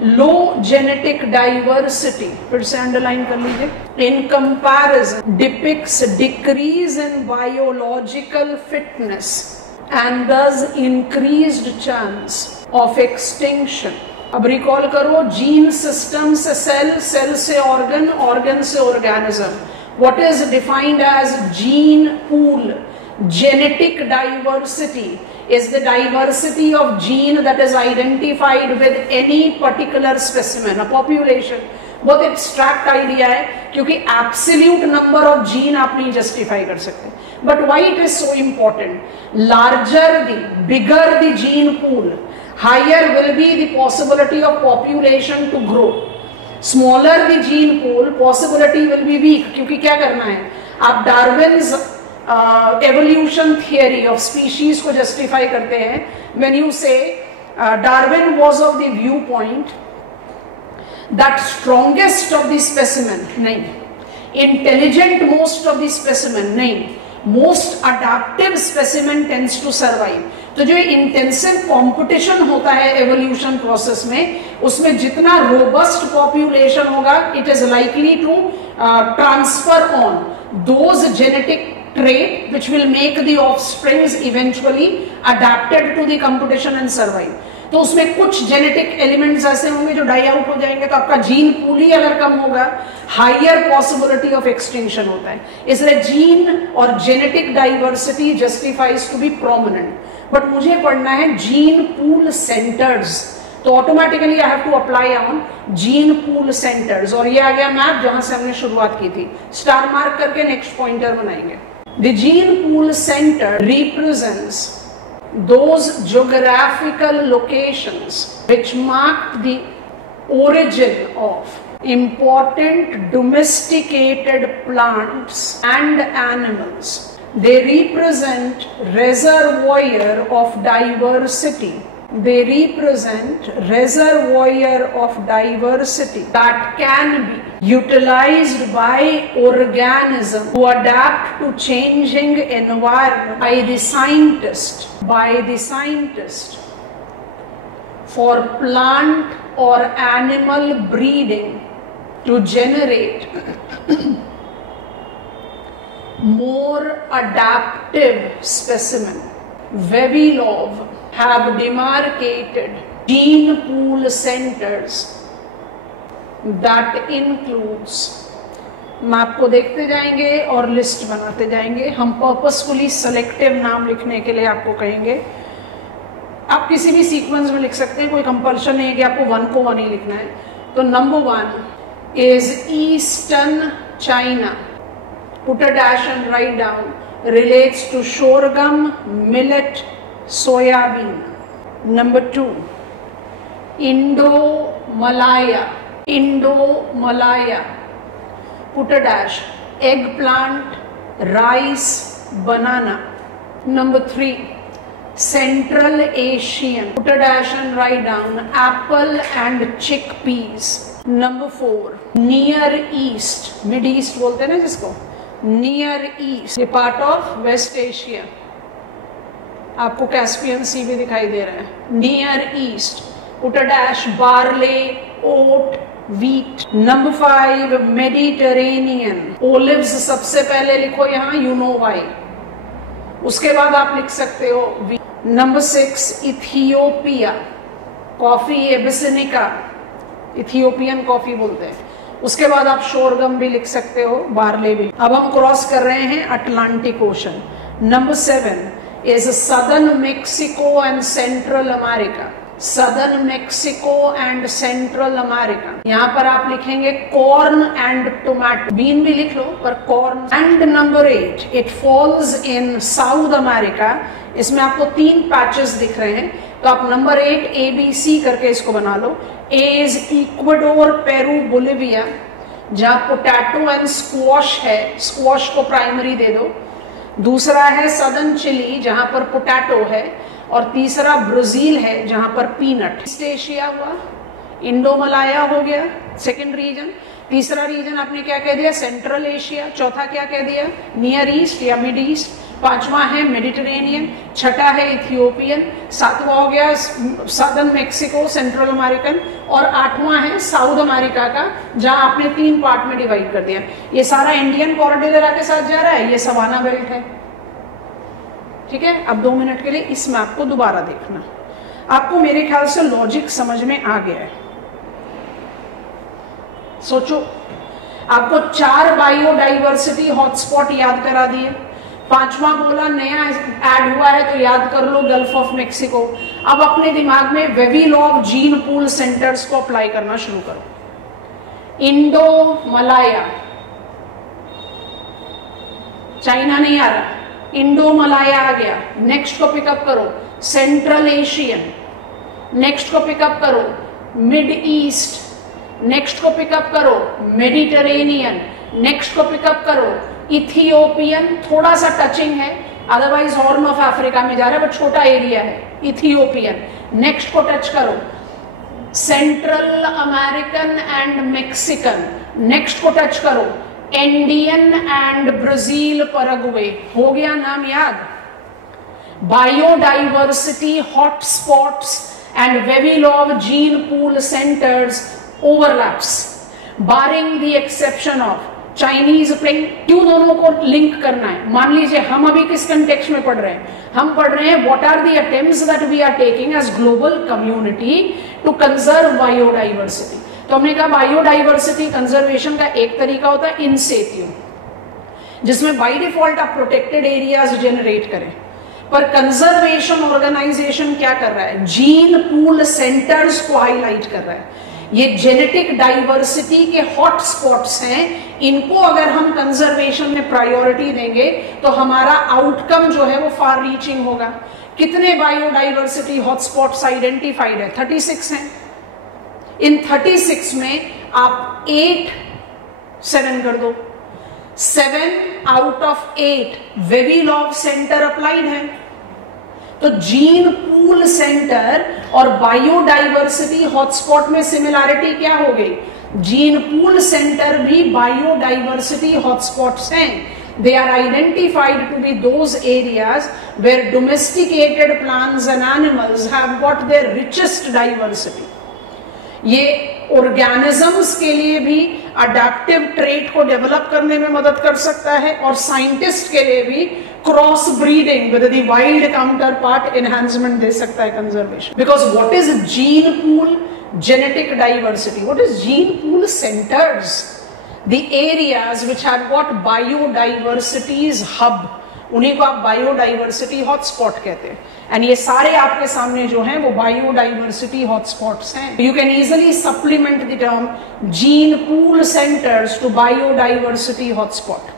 लो genetic diversity, फिर से underline कर लीजिए, in comparison depicts decrease in biological fitness and thus increased chance of extinction. अब recall करो, gene system से cell, cell से organ, organ से organism. What is defined as gene pool? Genetic diversity is the diversity of gene that is identified with any particular specimen, a population। बहुत abstract idea है क्योंकि absolute number of gene आप नहीं justify कर सकते, but why it is so important, larger the bigger the gene pool, higher will be the possibility of population to grow. Smaller the gene pool, possibility will be weak, क्योंकि क्या करना है, आप Darwin's evolution theory of species को justify करते हैं। When you say Darwin was of the view point that strongest of the specimen, नहीं, intelligent most of the specimen, नहीं, most adaptive specimen tends to survive. तो जो intensive competition होता है evolution process में, उसमें जितना रोबस्ट पॉपुलेशन होगा, it is likely to transfer on those genetic trait which will make the offsprings eventually adapted to the competition and survive। तो उसमें कुछ जेनेटिक एलिमेंट्स ऐसे होंगे जो डाई आउट हो जाएंगे, तो आपका जीन पूल ही अगर कम होगा, हायर पॉसिबिलिटी ऑफ एक्सटिंक्शन होता है। इसलिए जीन और genetic diversity justifies to be prominent. But मुझे पढ़ना है जीन पूल सेंटर्स, तो automatically I have to apply on gene pool centres. और ये आ गया मैप जहां से हमने शुरुआत की थी, स्टार मार्क करके नेक्स्ट पॉइंटर बनाएंगे। The gene pool center represents those geographical locations which mark the origin of important domesticated plants and animals. They represent reservoir of diversity. They represent reservoir of diversity that can be utilized by organisms to adapt to changing environment by the scientist for plant or animal breeding to generate more adaptive specimen. Vavilov have demarcated gene pool centers that includes, map को देखते जाएंगे और list बनाते जाएंगे। हम purposefully selective नाम लिखने के लिए आपको कहेंगे, आप किसी भी सीक्वेंस में लिख सकते हैं, कोई कंपल्शन नहीं है कि आपको 1 को 1 ही लिखना है। तो number 1 is eastern China. Put a dash and write down. Relates to sorghum, millet, soya bean. Number 2, Indo-Malaya. Indo-Malaya. Put a dash. Eggplant, rice, banana. Number 3, Central Asian. Put a dash and write down. Apple and chickpeas. Number 4, Near East. Mid East बोलते हैं ना जिसको. Near East. ये part of waste Asia. आपको Caspian सी भी दिखाई दे रहा है. Near East. Put a dash. Barley, oat, wheat. Number 5, Mediterranean. Olives सबसे पहले लिखो यहाँ, you know why. उसके बाद आप लिख सकते हो. Number 6, Ethiopia. Coffee abyssinica, Ethiopian coffee बोलते हैं. उसके बाद आप शोरगम भी लिख सकते हो, बार्ले भी. अब हम क्रॉस कर रहे हैं Atlantic ocean. Number 7 is Southern Mexico and Central America. Southern Mexico and Central America. यहाँ पर आप लिखेंगे corn and tomato. bean भी लिख लो पर corn. And number 8, it falls in South America. इसमें आपको 3 पैचेस दिख रहे हैं, तो आप नंबर 8 ABC करके इसको बना लो. A is Ecuador, Peru, Bolivia. जहाँ पोटैटो एंड स्क्वॉश है, स्क्वॉश को प्राइमरी दे दो. दूसरा है सदर्न चिली जहां पर पोटैटो है, और तीसरा ब्राजील है जहां पर पीनट. ईस्ट एशिया हुआ, इंडो मलाया हो गया सेकंड रीजन. तीसरा रीजन आपने क्या कह दिया, सेंट्रल एशिया. चौथा क्या कह दिया, नियर ईस्ट या मिड ईस्ट. पांचवा है मेडिटेरेनियन. छठा है इथियोपियन. सातवां हो गया सदर्न मेक्सिको, सेंट्रल अमेरिकन. और आठवां है साउथ अमेरिका का, जहां आपने 3 पार्ट में डिवाइड कर दिया. ये सारा इंडियन कॉर्डिलेरा के साथ जा रहा है, ये सवाना बेल्ट है. ठीक है. अब 2 मिनट के लिए इस मैप को दोबारा देखना. आपको मेरे ख्याल से लॉजिक समझ में आ गया है. सोचो, आपको 4 बायोडाइवर्सिटी हॉटस्पॉट याद करा दिए. 5वां बोला नया ऐड हुआ है तो याद कर लो गल्फ ऑफ मेक्सिको. अब अपने दिमाग में वेविलोव जीन पूल सेंटर्स को अप्लाई करना शुरू करो. इंडो मलाया, चाइना नहीं आ रहा, इंडो मलाया आ गया. नेक्स्ट को पिकअप करो सेंट्रल एशियन. नेक्स्ट को पिकअप करो मिड ईस्ट. नेक्स्ट को पिकअप करो मेडिटेरेनियन. नेक्स्ट को पिकअप करो इथियोपियन. थोड़ा सा टचिंग है, अदरवाइज हॉर्न ऑफ अफ्रीका में जा रहा है, बट छोटा एरिया है. इथियोपियन. नेक्स्ट को टच करो central American and Mexican. Next को टच करो इंडियन एंड ब्राजील, पैराग्वे. हो गया नाम याद. Biodiversity hotspots and Vavilov gene pool centres overlaps, barring the exception of Chinese playing. क्यों दोनों को लिंक करना है? मान लीजिए हम अभी किस कंटेक्स्ट में पढ़ रहे हैं, हम पढ़ रहे हैं what are the attempts that we are taking as global community to conserve biodiversity. तो हमने कहा बायोडाइवर्सिटी कंजर्वेशन का एक तरीका होता है इन सितु, जिसमें बाय डिफॉल्ट आप प्रोटेक्टेड एरियाज जनरेट करें. पर कंजर्वेशन ऑर्गेनाइजेशन क्या कर रहा है, जीन पूल सेंटर्स को हाईलाइट कर रहा है. ये जेनेटिक डाइवर्सिटी के हॉट स्पॉट्स हैं, इनको अगर हम कंजर्वेशन में प्रायोरिटी देंगे तो हमारा आउटकम जो है वो फार रीचिंग होगा. कितने बायोडाइवर्सिटी हॉटस्पॉट्स आइडेंटिफाइड है? 36 हैं. इन 36 में आप 7 कर दो. 7 आउट ऑफ 8 वेविलोव सेंटर अप्लाइड है. तो जीन पूल सेंटर और बायोडाइवर्सिटी हॉटस्पॉट में सिमिलैरिटी क्या हो गई? जीन पूल सेंटर भी बायोडाइवर्सिटी हॉटस्पॉट्स हैं. They are identified to be those areas where domesticated plants and animals have got their richest diversity. ये ऑर्गेनिजम्स के लिए भी अडैप्टिव ट्रेट को डेवलप करने में मदद कर सकता है, और साइंटिस्ट के लिए भी cross breeding with the wild counterpart enhancement दे सकता है conservation. Because what is gene pool? Genetic diversity. What is gene pool centres? The areas which have got biodiversity's hub, उन्हीं को आप बायोडाइवर्सिटी हॉटस्पॉट कहते हैं। एंड ये सारे आपके सामने जो हैं वो बायोडाइवर्सिटी हॉटस्पॉट्स हैं। You can easily supplement the term gene pool centres to biodiversity hotspot.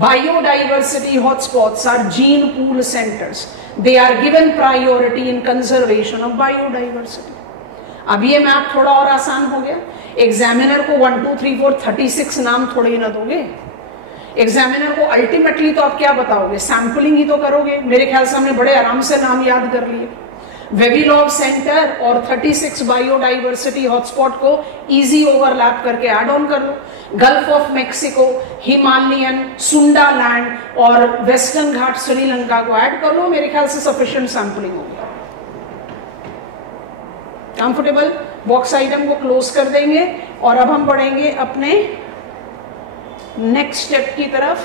Biodiversity hotspots are gene pool centers. They are given priority in conservation of biodiversity. अब ये मैप थोड़ा और आसान हो गया। एग्जामिनर को 1 2 3 4 36 नाम थोड़े ही ना दोगे। एग्जामिनर को अल्टीमेटली तो आप क्या बताओगे, सैंपलिंग ही तो करोगे। मेरे ख्याल से हमने बड़े आराम से नाम याद कर लिए। वेविलॉव सेंटर और 36 बायोडाइवर्सिटी हॉटस्पॉट को इजी ओवरलैप करके ऐड ऑन कर लो। गल्फ ऑफ मेक्सिको, हिमालयन, सुंडा लैंड और वेस्टर्न घाट श्रीलंका को ऐड कर लो। मेरे ख्याल से सफिशिएंट सैंपलिंग हो गया। कंफर्टेबल? बॉक्स आइटम को क्लोज कर देंगे और अब हम बढ़ेंगे अपने नेक्स्ट स्टेप की तरफ।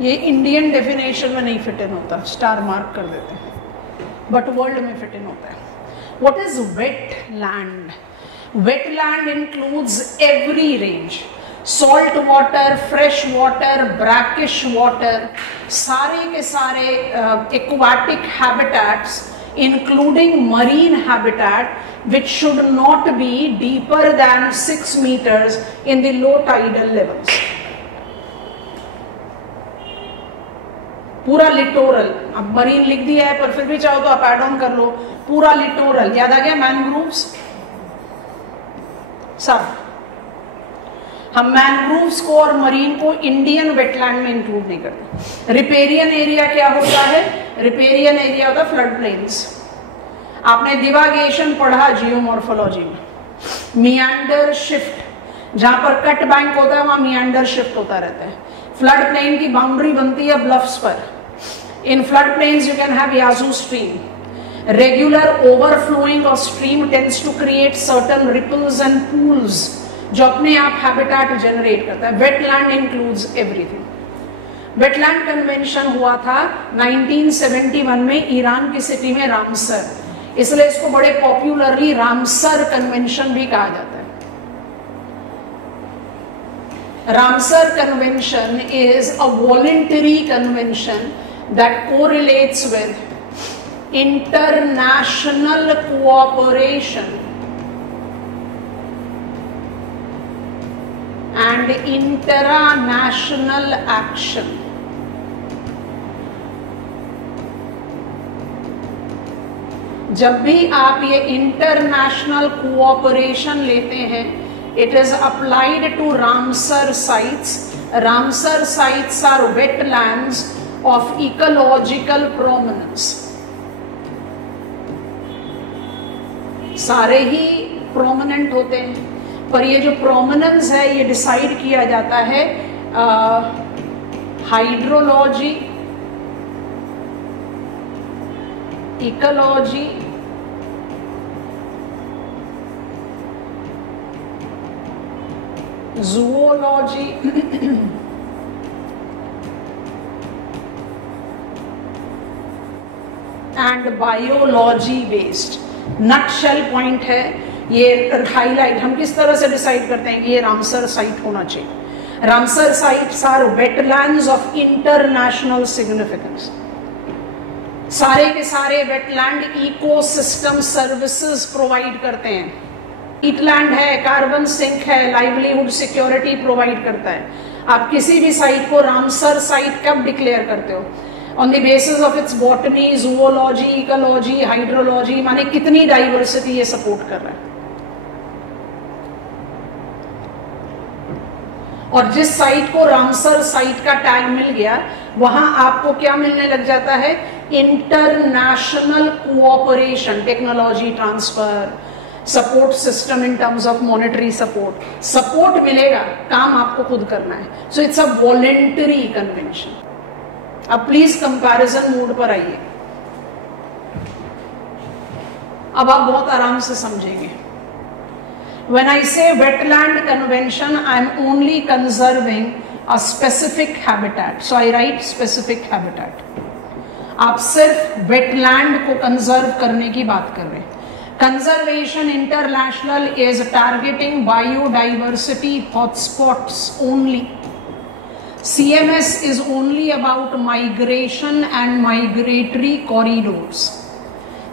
ये इंडियन डेफिनेशन में नहीं फिट इन होता, स्टार मार्क कर देते हैं, बट वर्ल्ड में फिट इन होता है। What is wetland? Wetland includes every range, salt water, fresh water, brackish water, सारे के सारे aquatic habitats including marine habitat which should not be deeper than 6 meters in the low tidal levels. पूरा littoral, अब marine लिख दिया है पर फिर भी चाहो तो आप एड ऑन कर लो, पूरा लिटोरल। याद आ गया? मैनग्रोव्स सब। हम मैनग्रोव्स को और मरीन को इंडियन वेटलैंड में इंक्लूड नहीं करते। रिपेरियन एरिया क्या होता है? रिपेरियन एरिया होता है फ्लड प्लेन्स। आपने डिवागेशन पढ़ा जियोमॉर्फोलॉजी में। मियांडर शिफ्ट, जहां पर कट बैंक होता है वहां मियांडर शिफ्ट होता रहता है। फ्लड प्लेन की बाउंड्री बनती है ब्लफ्स पर। In flood plains you can have yazoo stream. Regular overflowing of stream tends to create certain ripples and pools जो अपने आप हैबिटेट जनरेट करता है। Wetland includes everything. Wetland convention हुआ था 1971 में ईरान की सिटी में रामसर, इसलिए इसको बड़े पॉपुलरली रामसर कन्वेंशन भी कहा जाता है। Ramsar Convention is a voluntary convention that correlates with international cooperation and intranational action. जब भी आप ये इंटरनेशनल कोऑपरेशन लेते हैं, it is applied to Ramsar sites. Ramsar sites are wetlands of ecological prominence. सारे ही prominent होते हैं, पर ये जो prominence है ये डिसाइड किया जाता है hydrology, ecology, zoology and biology based. Nutshell point है, ये हाईलाइट हम किस तरह से डिसाइड करते हैं कि ये रामसर साइट होना चाहिए। Ramsar sites are wetlands of international significance. सारे के सारे वेटलैंड इकोसिस्टम सर्विसेज प्रोवाइड करते हैं। ईटलैंड है, कार्बन सिंक है, लाइवलीहुड सिक्योरिटी प्रोवाइड करता है। आप किसी भी साइट को रामसर साइट कब डिक्लेयर करते हो? On the basis of its botany, zoology, ecology, hydrology, माने कितनी डाइवर्सिटी ये सपोर्ट कर रहा है। और जिस साइट को रामसर साइट का टैग मिल गया, वहां आपको क्या मिलने लग जाता है? International cooperation, technology transfer, support system in terms of monetary support. Support मिलेगा, काम आपको खुद करना है। So it's a voluntary convention. अब प्लीज कंपैरिजन मोड पर आइए। अब आप बहुत आराम से समझेंगे। When I say wetland convention, I am only conserving a specific habitat. So I write specific habitat. आप सिर्फ wetland को conserve करने की बात कर रहे हैं। Conservation International is targeting biodiversity hotspots only. CMS is only about migration and migratory corridors.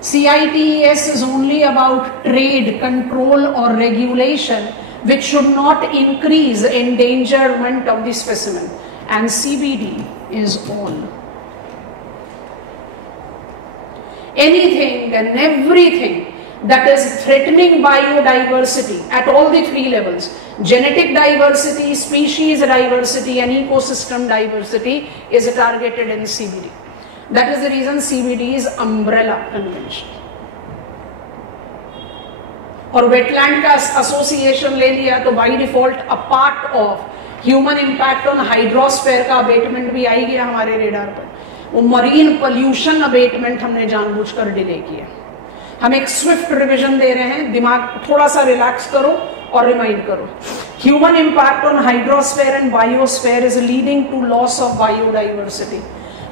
CITES is only about trade, control or regulation which should not increase endangerment of the specimen. And CBD is all. Anything and everything that is threatening biodiversity at all the three levels, genetic diversity, species diversity and ecosystem diversity, is targeted in CBD. That is the reason CBD is umbrella convention. और wetland का association ले लिया तो by default a part of human impact on hydrosphere का abetment भी आई गया हमारे radar पर। वो मरीन पोल्यूशन अबेटमेंट हमने जानबूझकर डिले किया। हम एक स्विफ्ट रिवीजन दे रहे हैं, दिमाग थोड़ा सा रिलैक्स करो और रिमाइंड करो। Human impact on hydrosphere and biosphere is leading to loss of biodiversity.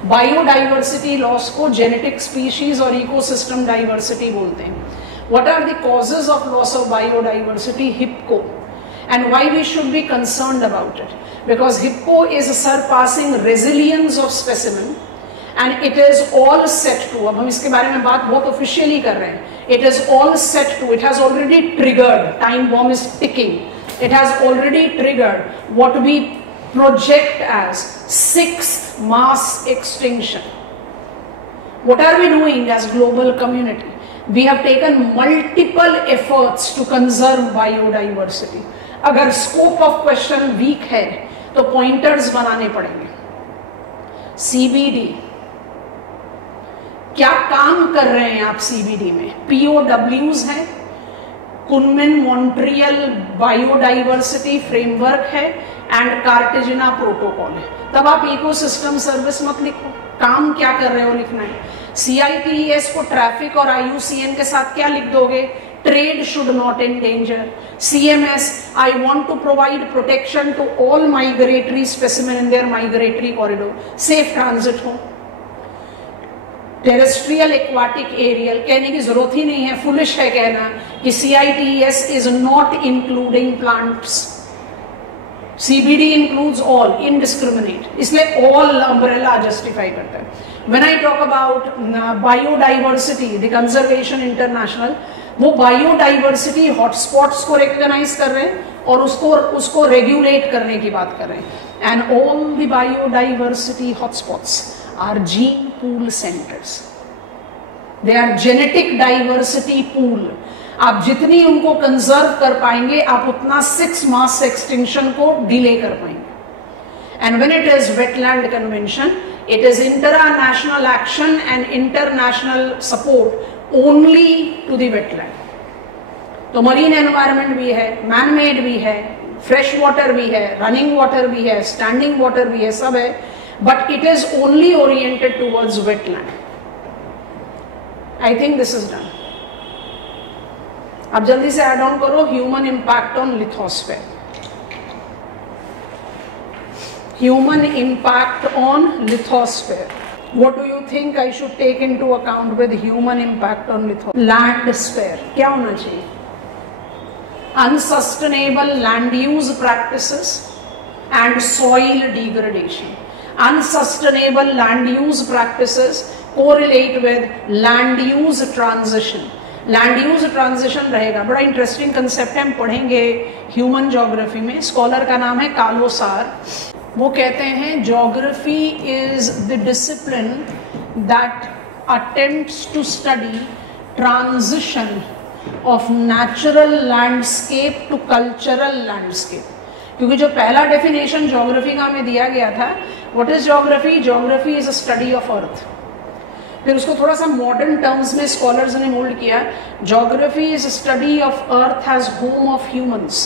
Biodiversity loss को जेनेटिक स्पीशीज और इकोसिस्टम डाइवर्सिटी बोलते हैं। What are the causes of loss of biodiversity? हिप्को। And why we should be concerned about it? Because हिप्को is surpassing resilience of specimen and it is all set to, अब हम इसके बारे में बात बहुत ऑफिशियली कर रहे हैं, it is all set to, it has already triggered, time bomb is ticking, it has already triggered what we project as 6 mass extinction. What are we doing as global community? We have taken multiple efforts to conserve biodiversity. अगर scope of question weak है तो pointers बनाने पड़ेंगे। CBD, क्या काम कर रहे हैं आप CBD में? POWs हैं, कुनमिन मॉन्ट्रियल बायोडाइवर्सिटी फ्रेमवर्क है एंड कार्टेजिना प्रोटोकॉल है। तब आप इकोसिस्टम सर्विस मत लिखो, काम क्या कर रहे हो लिखना है। CITES को ट्रैफिक और IUCN के साथ क्या लिख दोगे? Trade should not endanger. CMS, I want to provide protection to all migratory specimen in their migratory corridor, safe transit हो। टेरेस्ट्रियल एक्वाटिक एरियल, कहने की जरूरत ही नहीं है, फुलिश है कहना कि CITES is not including plants. CBD includes all, indiscriminate, इसलिए all umbrella justify करता है। When I talk about biodiversity, the Conservation International, वो biodiversity hotspots को recognize कर रहे हैं और उसको regulate करने की बात कर रहे हैं। And all the biodiversity hotspots are gene pool centers. They are genetic diversity pool. आप जितनी उनको कंजर्व कर पाएंगे आप उतना 6 मास एक्सटिंक्शन को डिले कर पाएंगे। And when it is wetland convention, it is international action and international support only to the wetland. तो मरीन एनवायरनमेंट भी है, मैन मेड भी है, फ्रेश वाटर भी है, रनिंग वाटर भी है, स्टैंडिंग वाटर भी है, सब है, but it is only oriented towards wetland. I think this is done. अब जल्दी से ऐड ऑन करो human impact on lithosphere. Human impact on lithosphere, what do you think I should take into account with human impact on lithosphere? Land sphere क्या होना चाहिए? unsustainable land use practices and soil degradation. Unsustainable land use practices correlate with land use transition. Land use transition रहेगा, बड़ा interesting concept है, हम पढ़ेंगे human geography में। Scholar का नाम है कालोसार। वो कहते हैं geography is the discipline that attempts to study transition of natural landscape to cultural landscape. क्योंकि जो पहला डेफिनेशन ज्योग्राफी का हमें दिया गया था, what is geography? Geography is a study of earth. फिर उसको थोड़ा सा मॉडर्न टर्म्स में स्कॉलर्स ने मोल्ड किया, geography is study of earth age home of humans.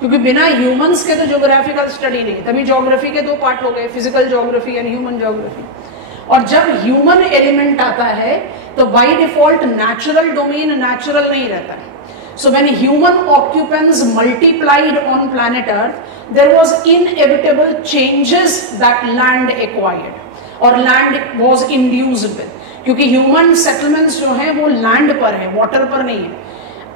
क्योंकि बिना ह्यूमंस के तो ज्योग्राफिकल स्टडी नहीं, तभी ज्योग्राफी के दो पार्ट हो गए, physical geography and human geography. और जब ह्यूमन एलिमेंट आता है तो by default natural domain natural नहीं रहता है। So when human occupants multiplied on planet Earth, there was inevitable changes that land acquired और land was induced with, क्योंकि ह्यूमन सेटलमेंट्स जो हैं वो लैंड पर है, वाटर पर नहीं है।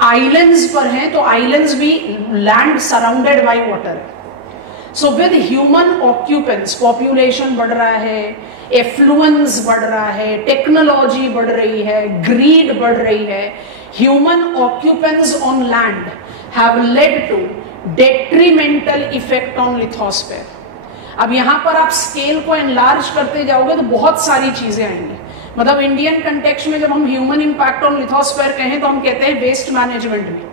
आइलैंड्स पर हैं तो आइलैंड्स भी लैंड सराउंडेड बाय वाटर है। So with human occupants population बढ़ रहा है, एफ्लुएंस बढ़ रहा है, टेक्नोलॉजी बढ़ रही है, ग्रीड बढ़ रही है, human occupants on land have led to detrimental effect on lithosphere. अब यहां पर आप स्केल को एनलार्ज करते जाओगे तो बहुत सारी चीजें आएंगी। मतलब इंडियन कंटेक्स्ट में जब हम ह्यूमन इंपैक्ट ऑन लिथोस्फेयर कहें तो हम कहते हैं वेस्ट मैनेजमेंट भी,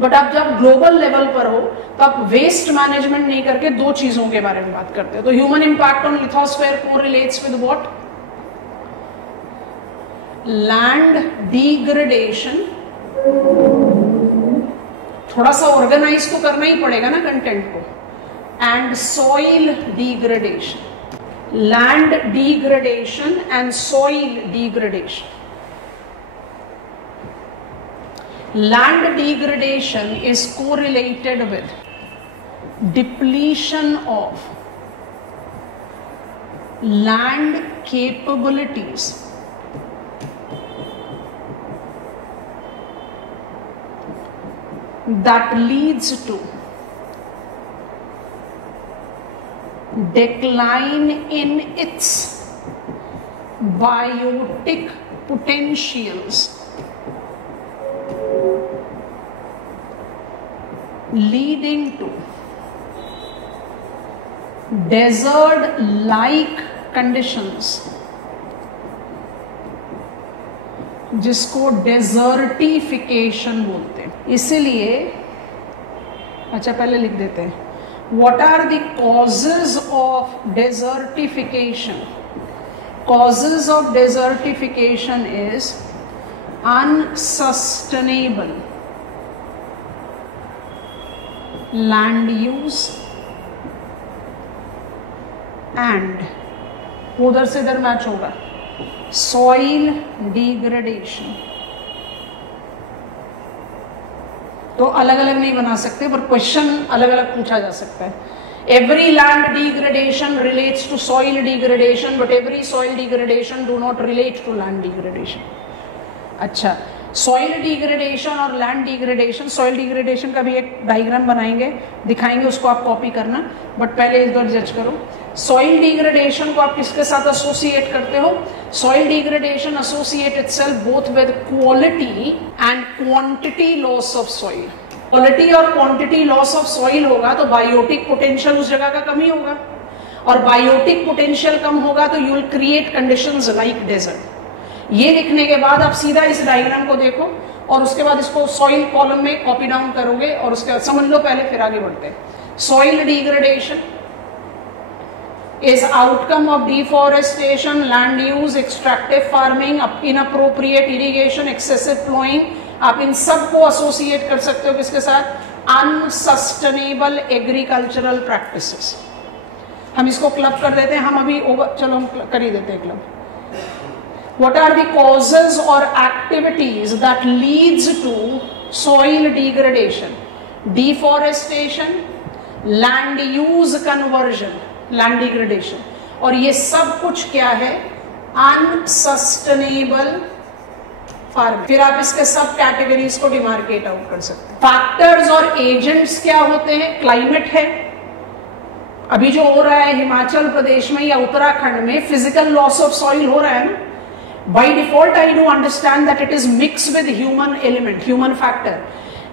बट आप जब ग्लोबल लेवल पर हो तब वेस्ट मैनेजमेंट नहीं करके दो चीजों के बारे में बात करते हैं। तो human impact on lithosphere correlates with what? Land degradation. थोड़ा सा ऑर्गेनाइज तो करना ही पड़ेगा ना कंटेंट को। And soil degradation, land degradation and soil degradation. Land degradation is correlated with depletion of land capabilities that leads to decline in its biotic potentials, leading to desert-like conditions, जिसको desertification बोलते हैं। इसीलिए अच्छा पहले लिख देते हैं, what are the causes of desertification? Causes of desertification is unsustainable land use and उधर से इधर मैच होगा soil degradation। तो अलग अलग नहीं बना सकते पर क्वेश्चन अलग अलग पूछा जा सकता है। every land degradation relates to soil degradation but every soil degradation do not relate to land degradation। अच्छा, सॉइल डिग्रेडेशन और लैंड डिग्रेडेशन, सॉइल डिग्रेडेशन का भी एक डायग्राम बनाएंगे, दिखाएंगे, उसको आप कॉपी करना, बट पहले इधर जज करो। सॉइल डिग्रेडेशन को आप किसके साथ एसोसिएट करते हो? Soil degradation associate itself both with quality and quantity loss of soil. Quality और क्वांटिटी लॉस ऑफ सॉइल होगा तो बायोटिक पोटेंशियल उस जगह का कम ही होगा, और बायोटिक पोटेंशियल कम होगा तो you will create conditions like desert. ये लिखने के बाद आप सीधा इस डायग्राम को देखो और उसके बाद इसको सॉइल कॉलम में कॉपी डाउन करोगे और उसके बाद समझ लो, पहले फिर आगे बढ़ते हैं। Soil degradation is outcome of deforestation, land use, extractive farming, inappropriate irrigation, excessive flowing. आप इन सब को एसोसिएट कर सकते हो किसके साथ? Unsustainable agricultural practices. हम इसको क्लब कर देते हैं, हम अभी चलो हम कर ही देते हैं club. What are the causes or activities that leads to soil degradation? Deforestation, land use conversion, land degradation, और ये सब कुछ क्या है? Unsustainable farming. फिर आप इसके सब कैटेगरीज को डिमार्केट आउट कर सकते हैं। फैक्टर्स और एजेंट्स क्या होते हैं? क्लाइमेट है, अभी जो हो रहा है हिमाचल प्रदेश में या उत्तराखंड में फिजिकल लॉस ऑफ सॉइल हो रहा है ना, by default I do understand that it is mix with human element, human factor,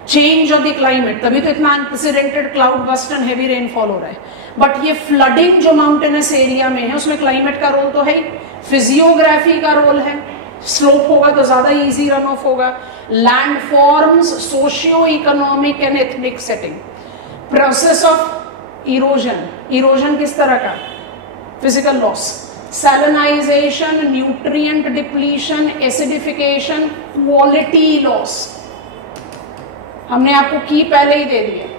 change of the climate, तभी तो इतना unprecedented cloud burst and heavy rainfall हो रहा है। बट ये फ्लडिंग जो माउंटेनस एरिया में है उसमें क्लाइमेट का रोल तो है ही, फिजियोग्राफी का रोल है, स्लोप होगा तो ज्यादा इजी रन ऑफ होगा, land forms, socio economic and ethnic setting, process of erosion, erosion किस तरह का? Physical loss, salinisation, nutrient depletion, acidification, quality loss, हमने आपको की पहले ही दे दिए।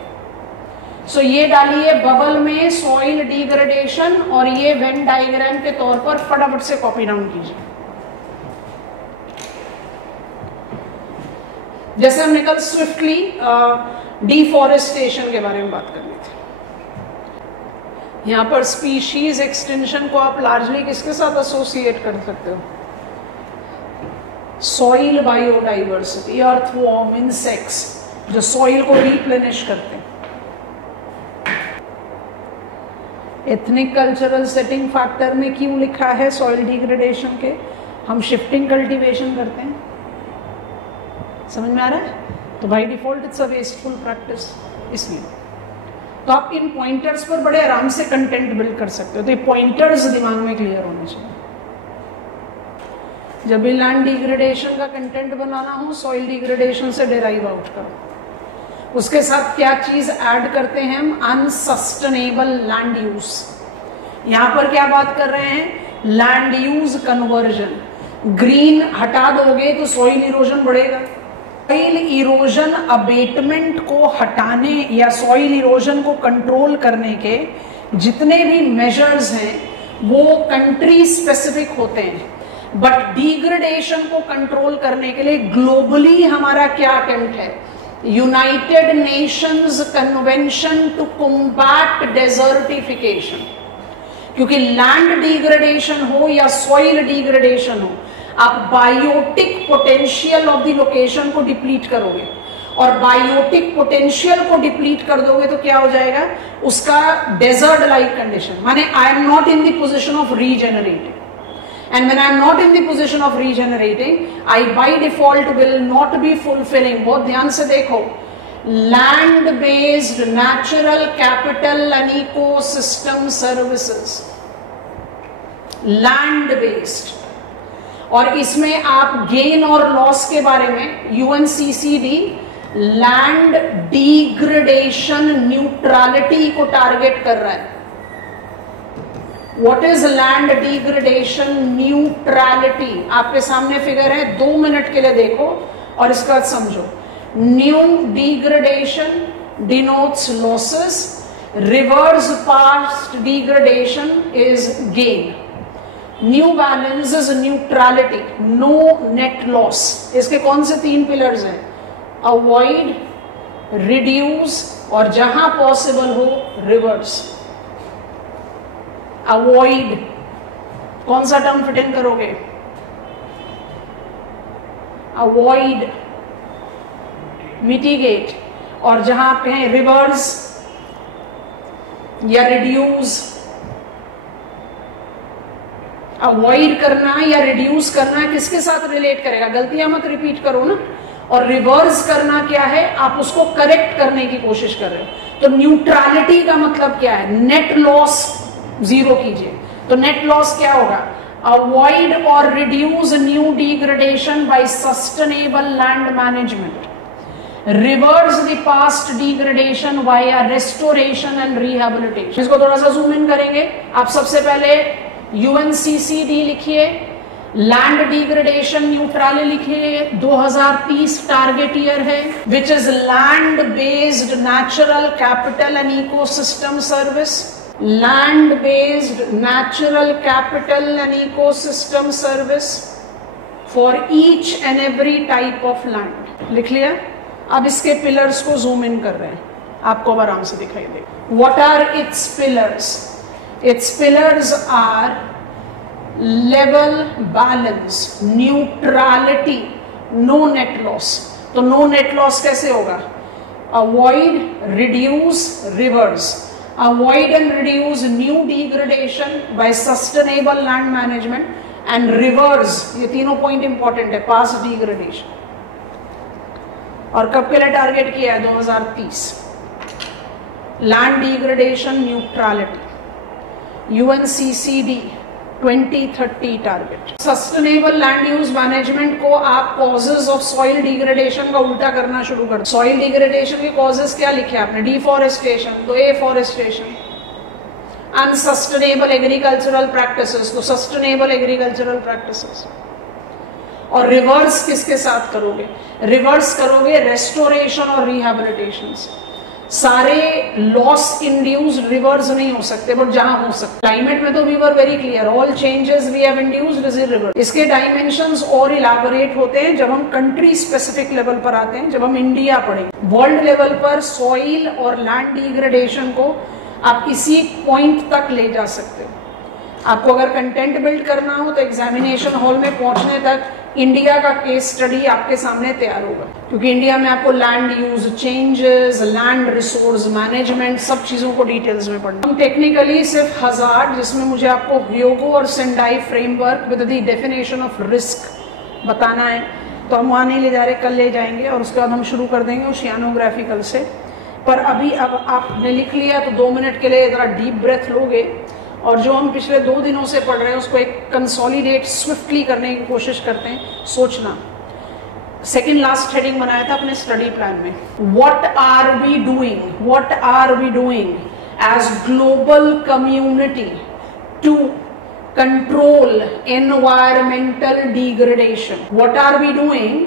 सो ये डालिए बबल में सॉइल डिग्रेडेशन और ये वेन डायग्राम के तौर पर फटाफट से कॉपी डाउन कीजिए। जैसे हमने कल स्विफ्टली डिफॉरेस्टेशन के बारे में बात करनी थी, यहां पर स्पीशीज एक्सटेंशन को आप लार्जली किसके साथ एसोसिएट कर सकते हो? सॉइल बायोडाइवर्सिटी, अर्थवॉर्म, इंसेक्ट्स जो सॉइल को रिप्लेनिश करते हैं। एथनिक कल्चरल सेटिंग फैक्टर में क्यों लिखा है सॉइल डिग्रेडेशन के? हम शिफ्टिंग कल्टीवेशन करते हैं, समझ में आ रहा है? तो by default it's a wasteful practice, इसलिए तो आप इन पॉइंटर्स पर बड़े आराम से कंटेंट बिल्ड कर सकते हो। तो ये पॉइंटर्स दिमाग में क्लियर होने चाहिए। जब भी लैंड डिग्रेडेशन का कंटेंट बनाना हो, सॉइल डिग्रेडेशन से डिराइव आउट करो। उसके साथ क्या चीज ऐड करते हैं हम? Unsustainable land use. यहां पर क्या बात कर रहे हैं? Land use conversion. ग्रीन हटा दोगे तो सॉइल इरोजन बढ़ेगा। सॉइल इरोजन अबेटमेंट को हटाने या सॉइल इरोजन को कंट्रोल करने के जितने भी मेजर्स हैं वो कंट्री स्पेसिफिक होते हैं, बट डिग्रेडेशन को कंट्रोल करने के लिए ग्लोबली हमारा क्या अटेम्प्ट है? United Nations Convention to combat desertification. क्योंकि लैंड डिग्रेडेशन हो या सॉइल डिग्रेडेशन हो, आप biotic potential of the location को डिप्लीट करोगे, और बायोटिक पोटेंशियल को डिप्लीट कर दोगे तो क्या हो जाएगा? उसका डेजर्ट लाइक कंडीशन, माने आई am not in the position of रीजेनरेटिंग, and when I am not in the position of regenerating, I by default will not be fulfilling। बहुत ध्यान से देखो, land based natural capital and ecosystem services, land based, और इसमें आप gain और loss के बारे में यूएनसीसीडी लैंड डिग्रेडेशन न्यूट्रलिटी को टारगेट कर रहा है। What is land degradation neutrality? आपके सामने फिगर है, 2 मिनट के लिए देखो और इसका अर्थ समझो। New degradation denotes losses, reverse past degradation is gain, new balance is neutrality, no net loss. इसके कौन से 3 पिलर्स हैं? अवॉइड, रिड्यूस और जहां पॉसिबल हो रिवर्स। अवॉइड कौन सा टर्म फिट इन करोगे? अवॉइड, मिटिगेट, और जहां आप कहें रिवर्स या रिड्यूस, अवॉइड करना या रिड्यूस करना किसके साथ रिलेट करेगा? गलतियां मत रिपीट करो ना। और रिवर्स करना क्या है? आप उसको करेक्ट करने की कोशिश कर रहे हो। तो न्यूट्रलिटी का मतलब क्या है? नेट लॉस जीरो कीजिए। तो नेट लॉस क्या होगा? अवॉइड और reduce new degradation by sustainable land management, reverse the past degradation via restoration and rehabilitation. इसको थोड़ा सा जूम इन करेंगे। आप सबसे पहले यूएनसीसीडी लिखिए, लैंड डिग्रेडेशन न्यूट्रल लिखिए, 2030 टारगेट ईयर है, which is land based natural capital and ecosystem service. Land based natural capital and ecosystem service for each and every type of land. लिख लिया? अब इसके पिलर्स को जूम इन कर रहे हैं, आपको आराम से दिखाई देगा। What are its pillars? Its pillars are level balance, neutrality, no net loss. तो नो नेट लॉस कैसे होगा? Avoid, reduce, reverse. Avoid and reduce new degradation by sustainable land management and reverse, ये तीनों पॉइंट इंपॉर्टेंट है, past degradation. और कब के लिए टारगेट किया है? 2030। Land degradation neutrality, UNCCD 2030 target. Sustainable land use management को आप कॉजेज ऑफ सॉइल डिग्रेडेशन का उल्टा करना शुरू कर। सॉइल डिग्रेडेशन के कॉजेज क्या लिखे आपने? डिफॉरेस्टेशन, तो एफॉरेस्टेशन। अनसस्टेनेबल एग्रीकल्चरल प्रैक्टिसेस, तो सस्टेनेबल एग्रीकल्चरल प्रैक्टिसेस। और रिवर्स किसके साथ करोगे? रिवर्स करोगे रेस्टोरेशन और रिहैबिलिटेशन से। सारे लॉस इंड्यूस्ड रिवर्स नहीं हो सकते, बट जहां हो सकते। क्लाइमेट में तो we were very clear, all changes we have induced is reverse. इसके डायमेंशंस और इलैबोरेट होते हैं जब हम कंट्री स्पेसिफिक लेवल पर आते हैं, जब हम इंडिया पढ़ेंगे। वर्ल्ड लेवल पर सॉइल और लैंड डिग्रेडेशन को आप इसी पॉइंट तक ले जा सकते हो। आपको अगर कंटेंट बिल्ड करना हो तो एग्जामिनेशन हॉल में पहुंचने तक इंडिया का केस स्टडी आपके सामने तैयार होगा, क्योंकि इंडिया में आपको land use changes, land resource management, सब चीजों को डिटेल्स में पढ़ना। हम टेक्निकली सिर्फ हजार्ड, जिसमें मुझे आपको ह्योगो और Sendai framework with the definition of risk बताना है, तो हम वहां नहीं ले जा रहे, कल ले जाएंगे और उसके बाद हम शुरू कर देंगे ओशियानोग्राफी कल से। पर अभी अब आपने लिख लिया तो 2 मिनट के लिए जरा डीप ब्रेथ लोगे और जो हम पिछले 2 दिनों से पढ़ रहे हैं उसको एक कंसोलिडेट स्विफ्टली करने की कोशिश करते हैं। सोचना, सेकेंड लास्ट हेडिंग बनाया था अपने स्टडी प्लान में, what are we doing as global community to control environmental degradation. What are we doing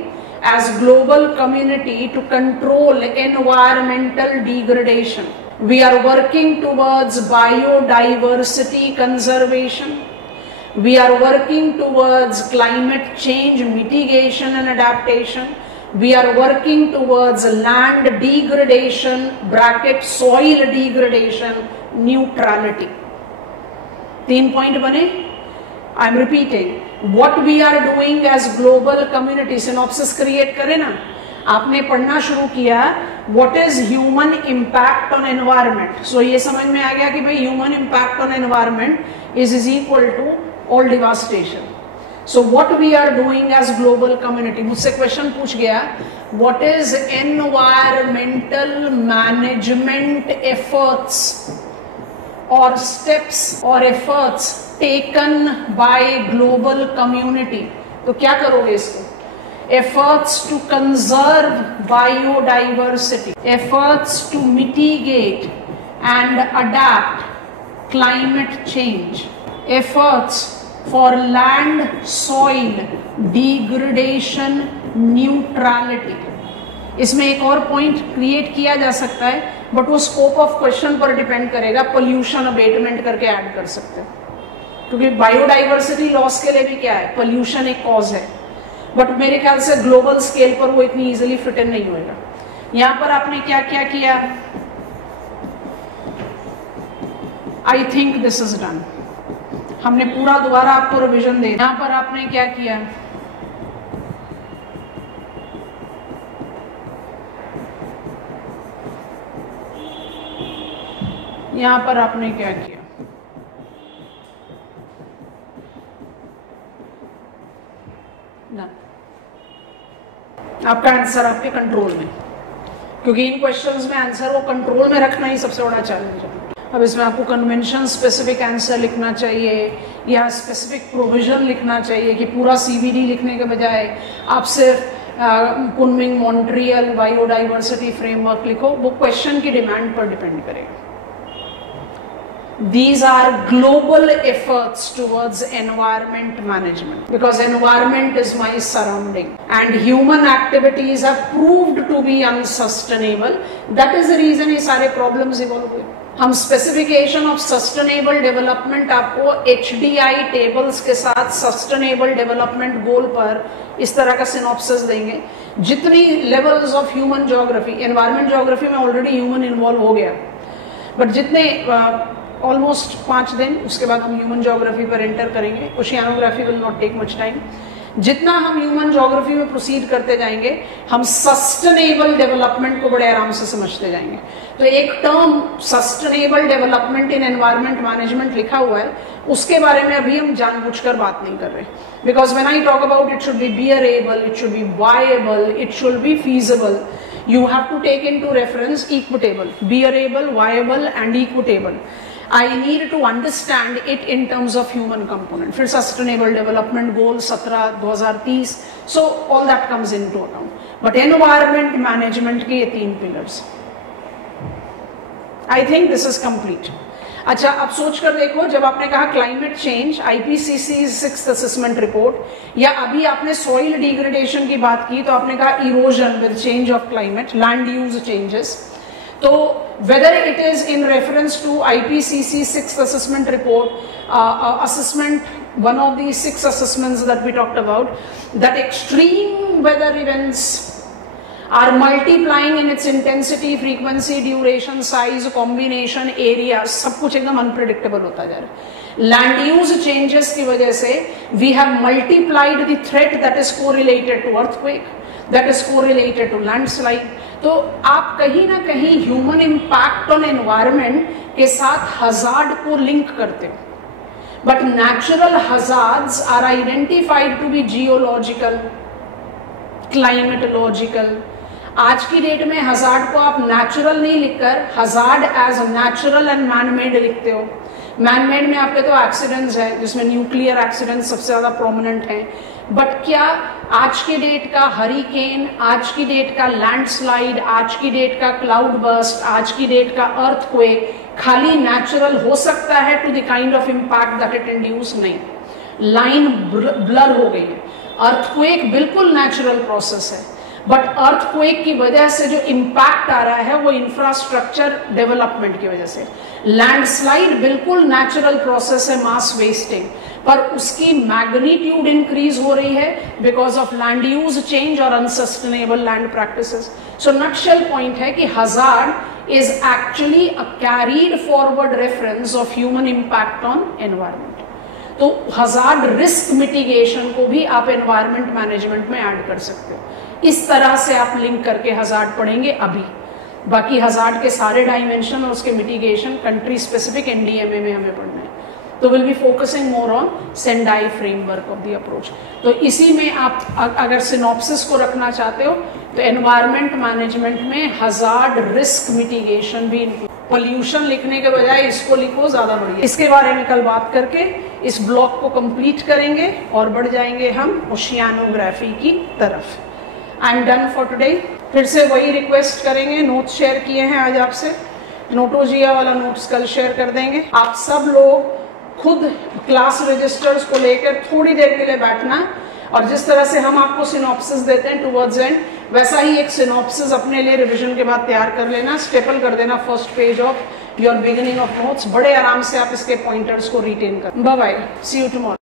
as global community to control environmental degradation? We are working towards biodiversity conservation. We are working towards climate change mitigation and adaptation. We are working towards land degradation bracket soil degradation neutrality. 3 point बने। I am repeating, what we are doing as global community, synopsis create करें ना। आपने पढ़ना शुरू किया what is human impact on environment, so ये समझ में आ गया कि भाई human impact on environment is equal to all devastation. So what we are doing as global community, मुझसे क्वेश्चन पूछ गया what is environmental management efforts or steps or efforts taken by global community, तो क्या करोगे इसको? Efforts to conserve biodiversity, efforts to mitigate and adapt climate change, efforts for land soil degradation neutrality. इसमें एक और point create किया जा सकता है, बट वो स्कोप ऑफ क्वेश्चन पर डिपेंड करेगा। पोल्यूशन अबेटमेंट करके ऐड कर सकते हो, क्योंकि बायोडाइवर्सिटी लॉस के लिए भी क्या है, पोल्यूशन एक कॉज है, बट मेरे ख्याल से ग्लोबल स्केल पर वो इतनी इजीली फिट इन नहीं होएगा। यहां पर आपने क्या क्या किया? आई थिंक दिस इज डन। हमने पूरा दोबारा आपको रिवीजन दे। यहां पर आपने क्या किया? यहां पर आपने क्या किया? आपका आंसर आपके कंट्रोल में, क्योंकि इन क्वेश्चंस में आंसर वो कंट्रोल में रखना ही सबसे बड़ा चैलेंज है। अब इसमें आपको कन्वेंशन स्पेसिफिक आंसर लिखना चाहिए या स्पेसिफिक प्रोविजन लिखना चाहिए कि पूरा CVD लिखने के बजाय आप सिर्फ कुनमिंग मॉन्ट्रियल बायोडाइवर्सिटी फ्रेमवर्क लिखो। वो क्वेश्चन की डिमांड पर डिपेंड करेगा। These are global efforts towards environment management, because environment is my surrounding and human activities have proved to be unsustainable. That is the reason ये सारे problems evolve हुए। हम specification of sustainable development आपको HDI tables के साथ sustainable development goal पर इस तरह का synopsis देंगे। जितनी levels of human geography, environment geography में already human involve हो गया, but जितने ऑलमोस्ट 5 दिन, उसके बाद हम ह्यूमन ज्योग्राफी पर एंटर करेंगे। Oceanography will not take much time. जितना हम ह्यूमन ज्योग्राफी में प्रोसीड करते जाएंगे हम सस्टेनेबल डेवलपमेंट को बड़े आराम से समझते जाएंगे। तो एक term sustainable development in environment management लिखा हुआ है, उसके बारे में अभी हम जानबूझकर बात नहीं कर रहे, because when I talk about it should be bearable, it should be viable, it should be feasible, you have to take into reference equitable, bearable, viable and equitable. I need to understand it in terms of human component. फिर sustainable development goal 17 2030, so all that comes into account. But environment management के ये 3 pillars. I think this is complete. अच्छा, अब सोच कर देखो, जब आपने कहा climate change, IPCC 6th assessment report, या अभी आपने सॉइल डिग्रेडेशन की बात की तो आपने कहा erosion with change of climate, land use changes, तो whether it is in reference to IPCC 6th assessment report, assessment, one of the 6 assessments that we talked about, that extreme weather events are multiplying in its intensity, frequency, duration, size, combination, area, सब कुछ एकदम unpredictable होता जा रहा है। Land use changes की वजह से we have multiplied the threat that is correlated to earthquake, that is correlated to landslide. तो आप कहीं ना कहीं ह्यूमन इम्पैक्ट ऑन एनवायरमेंट के साथ हजार्ड को लिंक करते हो, but natural hazards are identified to be geological, climatological. आज की डेट में हजार्ड को आप नेचुरल नहीं लिखकर hazard as natural and manmade लिखते हो। मैनमेड में आपके तो एक्सीडेंट्स हैं जिसमें न्यूक्लियर एक्सीडेंट्स सबसे ज्यादा प्रोमिनेंट हैं, बट क्या आज की डेट का हरिकेन, आज की डेट का लैंडस्लाइड, आज की डेट का क्लाउड बर्स्ट, आज की डेट का अर्थक्वेक खाली नेचुरल हो सकता है to the kind of impact that it induce? नहीं, लाइन ब्लर हो गई है। अर्थक्वेक बिल्कुल नेचुरल प्रोसेस है, बट अर्थक्वेक की वजह से जो इम्पैक्ट आ रहा है वो इंफ्रास्ट्रक्चर डेवलपमेंट की वजह से। लैंडस्लाइड बिल्कुल नेचुरल प्रोसेस है, मास वेस्टिंग, पर उसकी मैग्नीट्यूड इंक्रीज हो रही है because of land use change और अनसस्टेनेबल लैंड प्रैक्टिसेस। सो नटशेल पॉइंट है कि hazard is actually a carried forward reference of human impact on environment. तो हजार्ड रिस्क मिटिगेशन को भी आप एनवायरमेंट मैनेजमेंट में ऐड कर सकते हो। इस तरह से आप लिंक करके हजार्ड पढ़ेंगे अभी। बाकी हजार्ड के सारे डायमेंशन और उसके मिटिगेशन कंट्री स्पेसिफिक एनडीएमए में हमें पढ़ना है, तो will be focusing more on Sendai framework of the approach. तो इसी में आप अगर सिनॉप्सिस को रखना चाहते हो तो एनवायरमेंट मैनेजमेंट में हजार्ड रिस्क मिटिगेशन भी, पोल्यूशन लिखने के बजाय इसको लिखो, ज्यादा बढ़िया। इसके बारे में कल बात करके इस ब्लॉक को कंप्लीट करेंगे और बढ़ जाएंगे हम ओशियानोग्राफी की तरफ। I am done for today. फिर से वही रिक्वेस्ट करेंगे, नोट्स शेयर किए हैं आज आपसे, नोटोजिया वाला नोट्स कल शेयर कर देंगे। आप सब लोग खुद क्लास रजिस्टर्स को लेकर थोड़ी देर के लिए बैठना, और जिस तरह से हम आपको सिनॉप्सिस देते हैं टुवर्ड्स एंड, वैसा ही एक सिनॉप्सिस अपने लिए रिवीजन के बाद तैयार कर लेना, स्टेपल कर देना first page of your beginning of notes. बड़े आराम से आप इसके पॉइंटर्स को रिटेन कर। Bye bye, see you tomorrow.